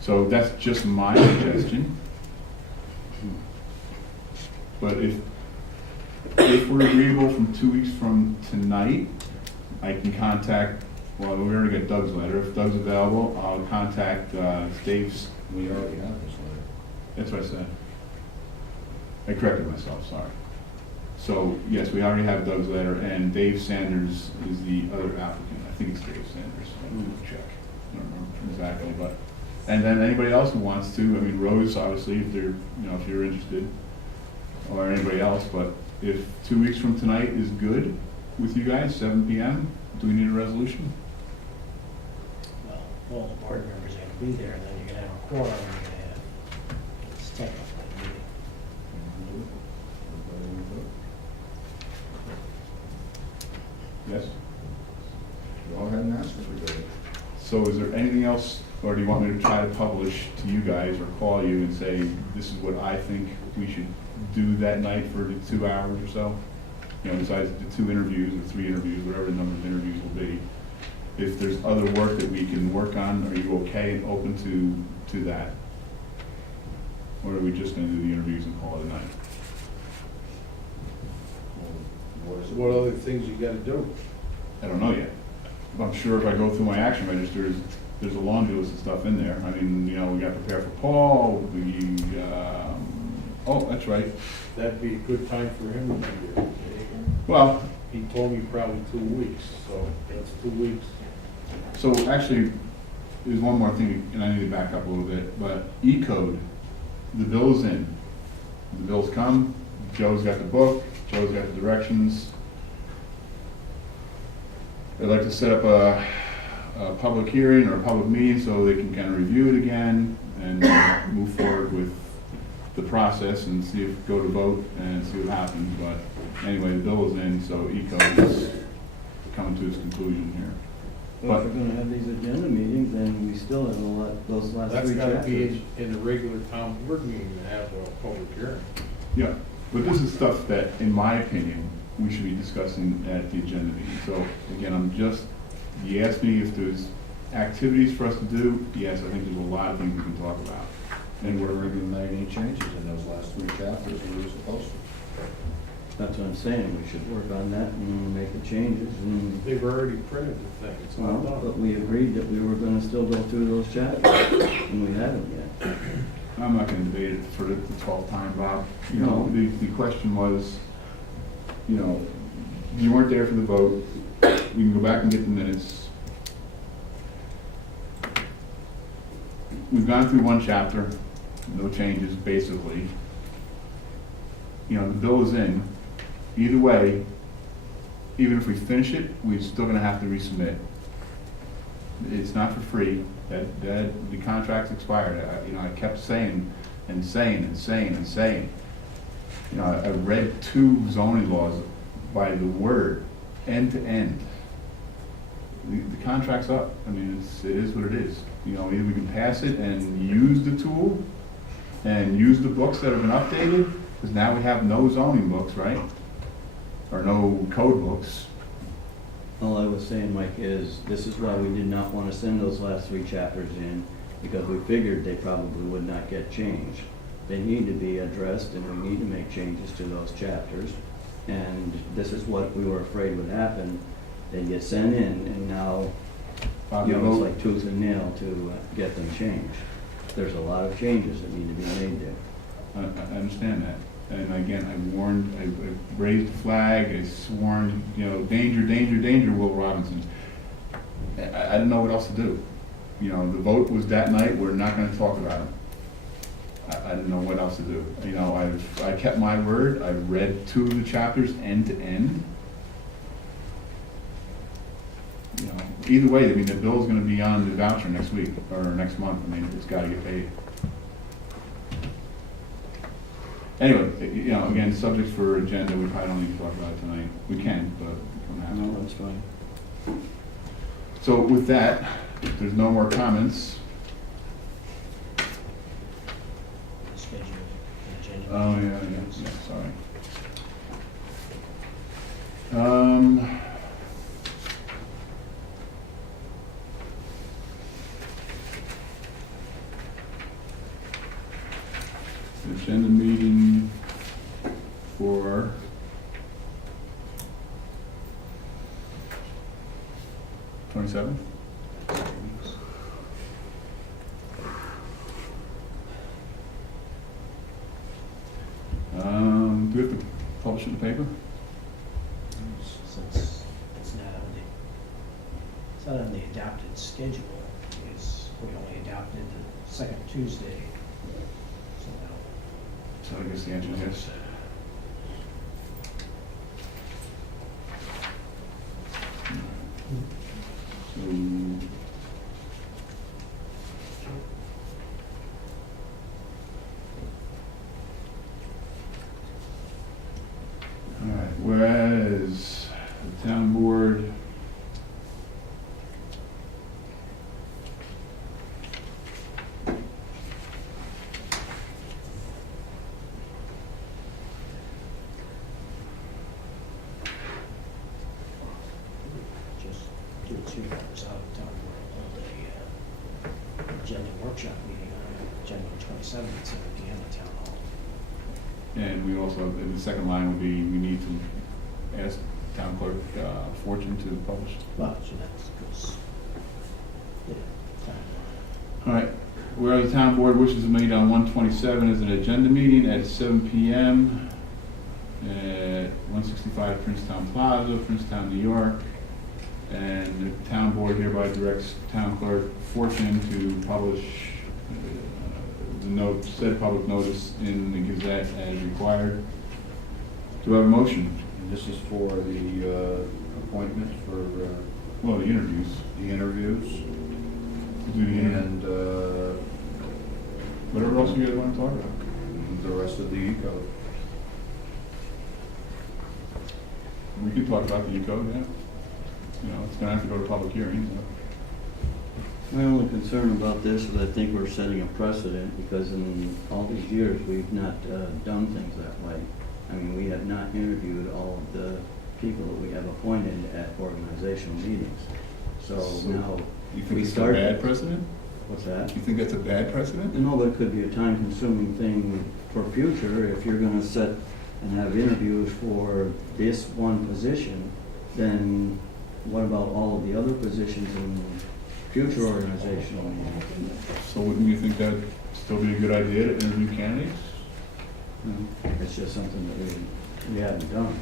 So that's just my suggestion. But if we're agreeable from 2 weeks from tonight, I can contact, well, we already got Doug's letter. If Doug's available, I'll contact Dave's. We already have this letter. That's what I said. I corrected myself, sorry. So, yes, we already have Doug's letter, and Dave Sanders is the other applicant. I think it's Dave Sanders. I have to check. I don't remember exactly, but, and then anybody else who wants to, I mean, Rose, obviously, if they're, you know, if you're interested, or anybody else, but if 2 weeks from tonight is good with you guys, 7 PM, do we need a resolution? Well, all the board members have to be there, and then you're gonna have a quorum, and you're gonna have, it's technically a meeting. Yes? Go ahead and ask everybody. So is there anything else Or do you want me to try to publish to you guys or call you and say, this is what I think we should do that night for the 2 hours or so? You know, besides the 2 interviews or 3 interviews, whatever the number of interviews will be. If there's other work that we can work on, are you okay and open to that? Or are we just gonna do the interviews and call it a night? What other things you gotta do? I don't know yet. I'm sure if I go through my action registers, there's a laundry list of stuff in there. I mean, you know, we got to prepare for Paul, oh, that's right. That'd be a good time for him to be here. Well, He told me probably 2 weeks, so that's 2 weeks. so actually, there's one more thing, and I need to back up a little bit, but E-code, the bill's in. The bills come, Joe's got the book, Joe's got the directions. I'd like to set up a public hearing or a public meeting so they can kind of review it again and move forward with the process and see if, go to vote and see what happens. But anyway, the bill is in, so E-code is coming to its conclusion here. Well, if we're gonna have these agenda meetings, then we still have a lot, those last That's 3 gotta chapters. be in the regular town board meeting to have a public hearing. Yeah, but this is stuff that, in my opinion, we should be discussing at the agenda meeting. So again, you asked me if there's activities for us to do. Yes, I think there's a lot of things we can talk about. And where are we gonna make any changes in those last 3 chapters we were supposed to? That's what I'm saying, we should work on that and make the changes and, They've already printed the thing, it's all well, but done. we agreed that we were gonna still go through those chapters, and we haven't yet. I'm not gonna debate it for the 12th time, Bob. You know, the question was, you know, you weren't there for the vote. We can go back and get the minutes. We've gone through 1 chapter, no changes, basically. You know, the bill is in. Either way, even if we finish it, we're still gonna have to resubmit. It's not for free. The contract's expired. You know, I kept saying and saying and saying and saying. You know, I read 2 zoning laws by the word, end to end. The contract's up. I mean, it is what it is. You know, either we can pass it and use the tool and use the books that have been updated, because now we have no zoning books, right? Or no code books. All I was saying, Mike, is this is why we did not want to send those last 3 chapters in, because we figured they probably would not get changed. They need to be addressed, and we need to make changes to those chapters. And this is what we were afraid would happen. They get sent in, and now, you know, it's like tooth and nail to get them changed. There's a lot of changes that need to be made there. I understand that. And again, I warned, I raised the flag, I sworn, you know, danger, danger, danger, Will Robinson. I didn't know what else to do. You know, the vote was that night, we're not gonna talk about it. I didn't know what else to do. You know, I kept my word, I read 2 of the chapters end to end. You know, either way, I mean, the bill's gonna be on the voucher next week, or next month, I mean, it's gotta get paid. Anyway, you know, again, subject for agenda, we probably don't need to talk about it tonight. We can, but we don't have to. No, that's fine. So with that, if there's no more comments. Schedule, agenda. Oh, yeah, sorry. Agenda meeting for '27? Do we have to publish it in the paper? Since it's not on the adopted schedule, we only adopted the 2nd Tuesday. So So I guess the answer is yes. So, all right, whereas the town board last week, I was out of town, held a agenda workshop meeting on January 27th at 7 p.m. at Town Hall. And we also, in the second line would be, we need to ask town clerk Fortune to publish. Well, so that's because, timeline. All right, whereas the town board wishes to meet on 127 as an agenda meeting at 7 p.m. at 165 Princetown Plaza, Princetown, New York. And the town board hereby directs town clerk Fortune to publish said public notice in the Gazette as required. Do I have a motion? And this is for the appointment for Well, the interviews. the interviews Do the interview. and Whatever else you guys want to talk about. the rest of the E-code. We can talk about the E-code, yeah. You know, it's gonna have to go to public hearings. My only concern about this is I think we're setting a precedent because in all these years, we've not done things that way. I mean, we have not interviewed all of the people that we have appointed at organizational meetings. So now, You we think it's a start. bad precedent? What's that? You think that's a bad precedent? No, but it could be a time-consuming thing for future. If you're gonna set and have interviews for this one position, then what about all of the other positions in future organizational meetings? So wouldn't you think that'd still be a good idea to interview candidates? You know, it's just something that we haven't done.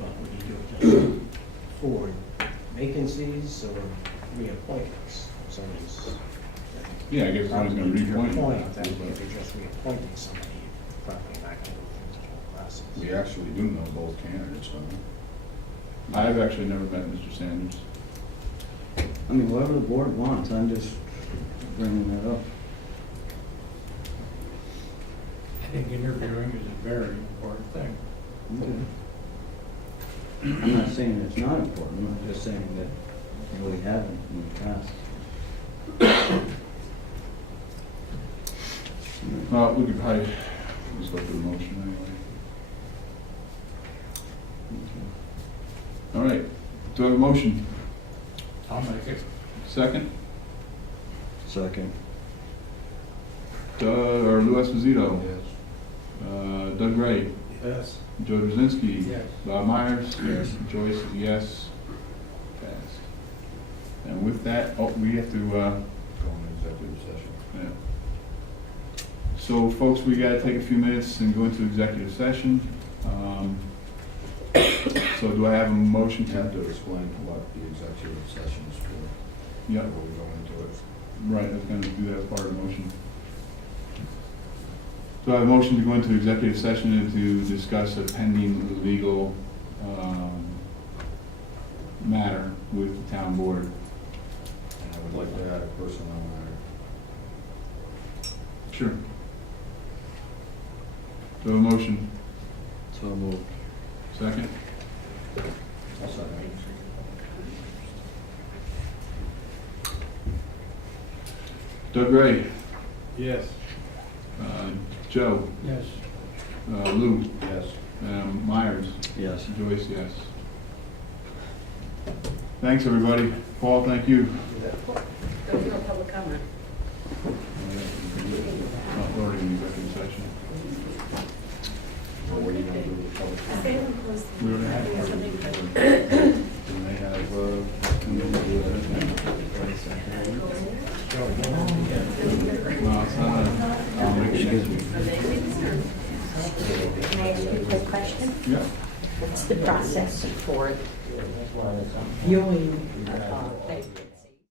Well, we do it for vacancies or reappointments. Somebody's. Yeah, I guess somebody's gonna reappoint. Point, that if you're just reappointing somebody, you're probably not going to go through the whole process. We actually do know both candidates, don't we? I've actually never met Mr. Sanders. I mean, whatever the board wants, I'm just bringing that up. I think interviewing is a very important thing. Okay. I'm not saying it's not important, I'm just saying that we haven't in the past. Well, we could probably just go through the motion anyway. All right, do I have a motion? I'll make it. Second? Second. Lou Esposito? Yes. Doug Gray? Yes. Joe Brzezinski? Yes. Bob Myers? Yes. Joyce, yes. Passed. And with that, we have to, Go in executive session. yeah. So folks, we gotta take a few minutes and go into executive session. So do I have a motion You have to? to explain what the executive session is for. Yeah, Before we go into it. right, I was gonna do that as part of the motion. So I have a motion to go into executive session and to discuss a pending legal, matter with the town board. And I would like to add a personnel matter. Sure. Do I have a motion? So moved. Second? I'll second. Doug Gray, Yes. Joe, Yes. Lou, Yes. Myers, Yes. Joyce, yes. Thanks, everybody. Paul, thank you. Go through a public comment. Not already in executive session. Well, what are you gonna do with the public? We already had it. And they have, can we do that? No, it's not. Excuse me. Can I ask you a quick question? Yeah. What's the process for viewing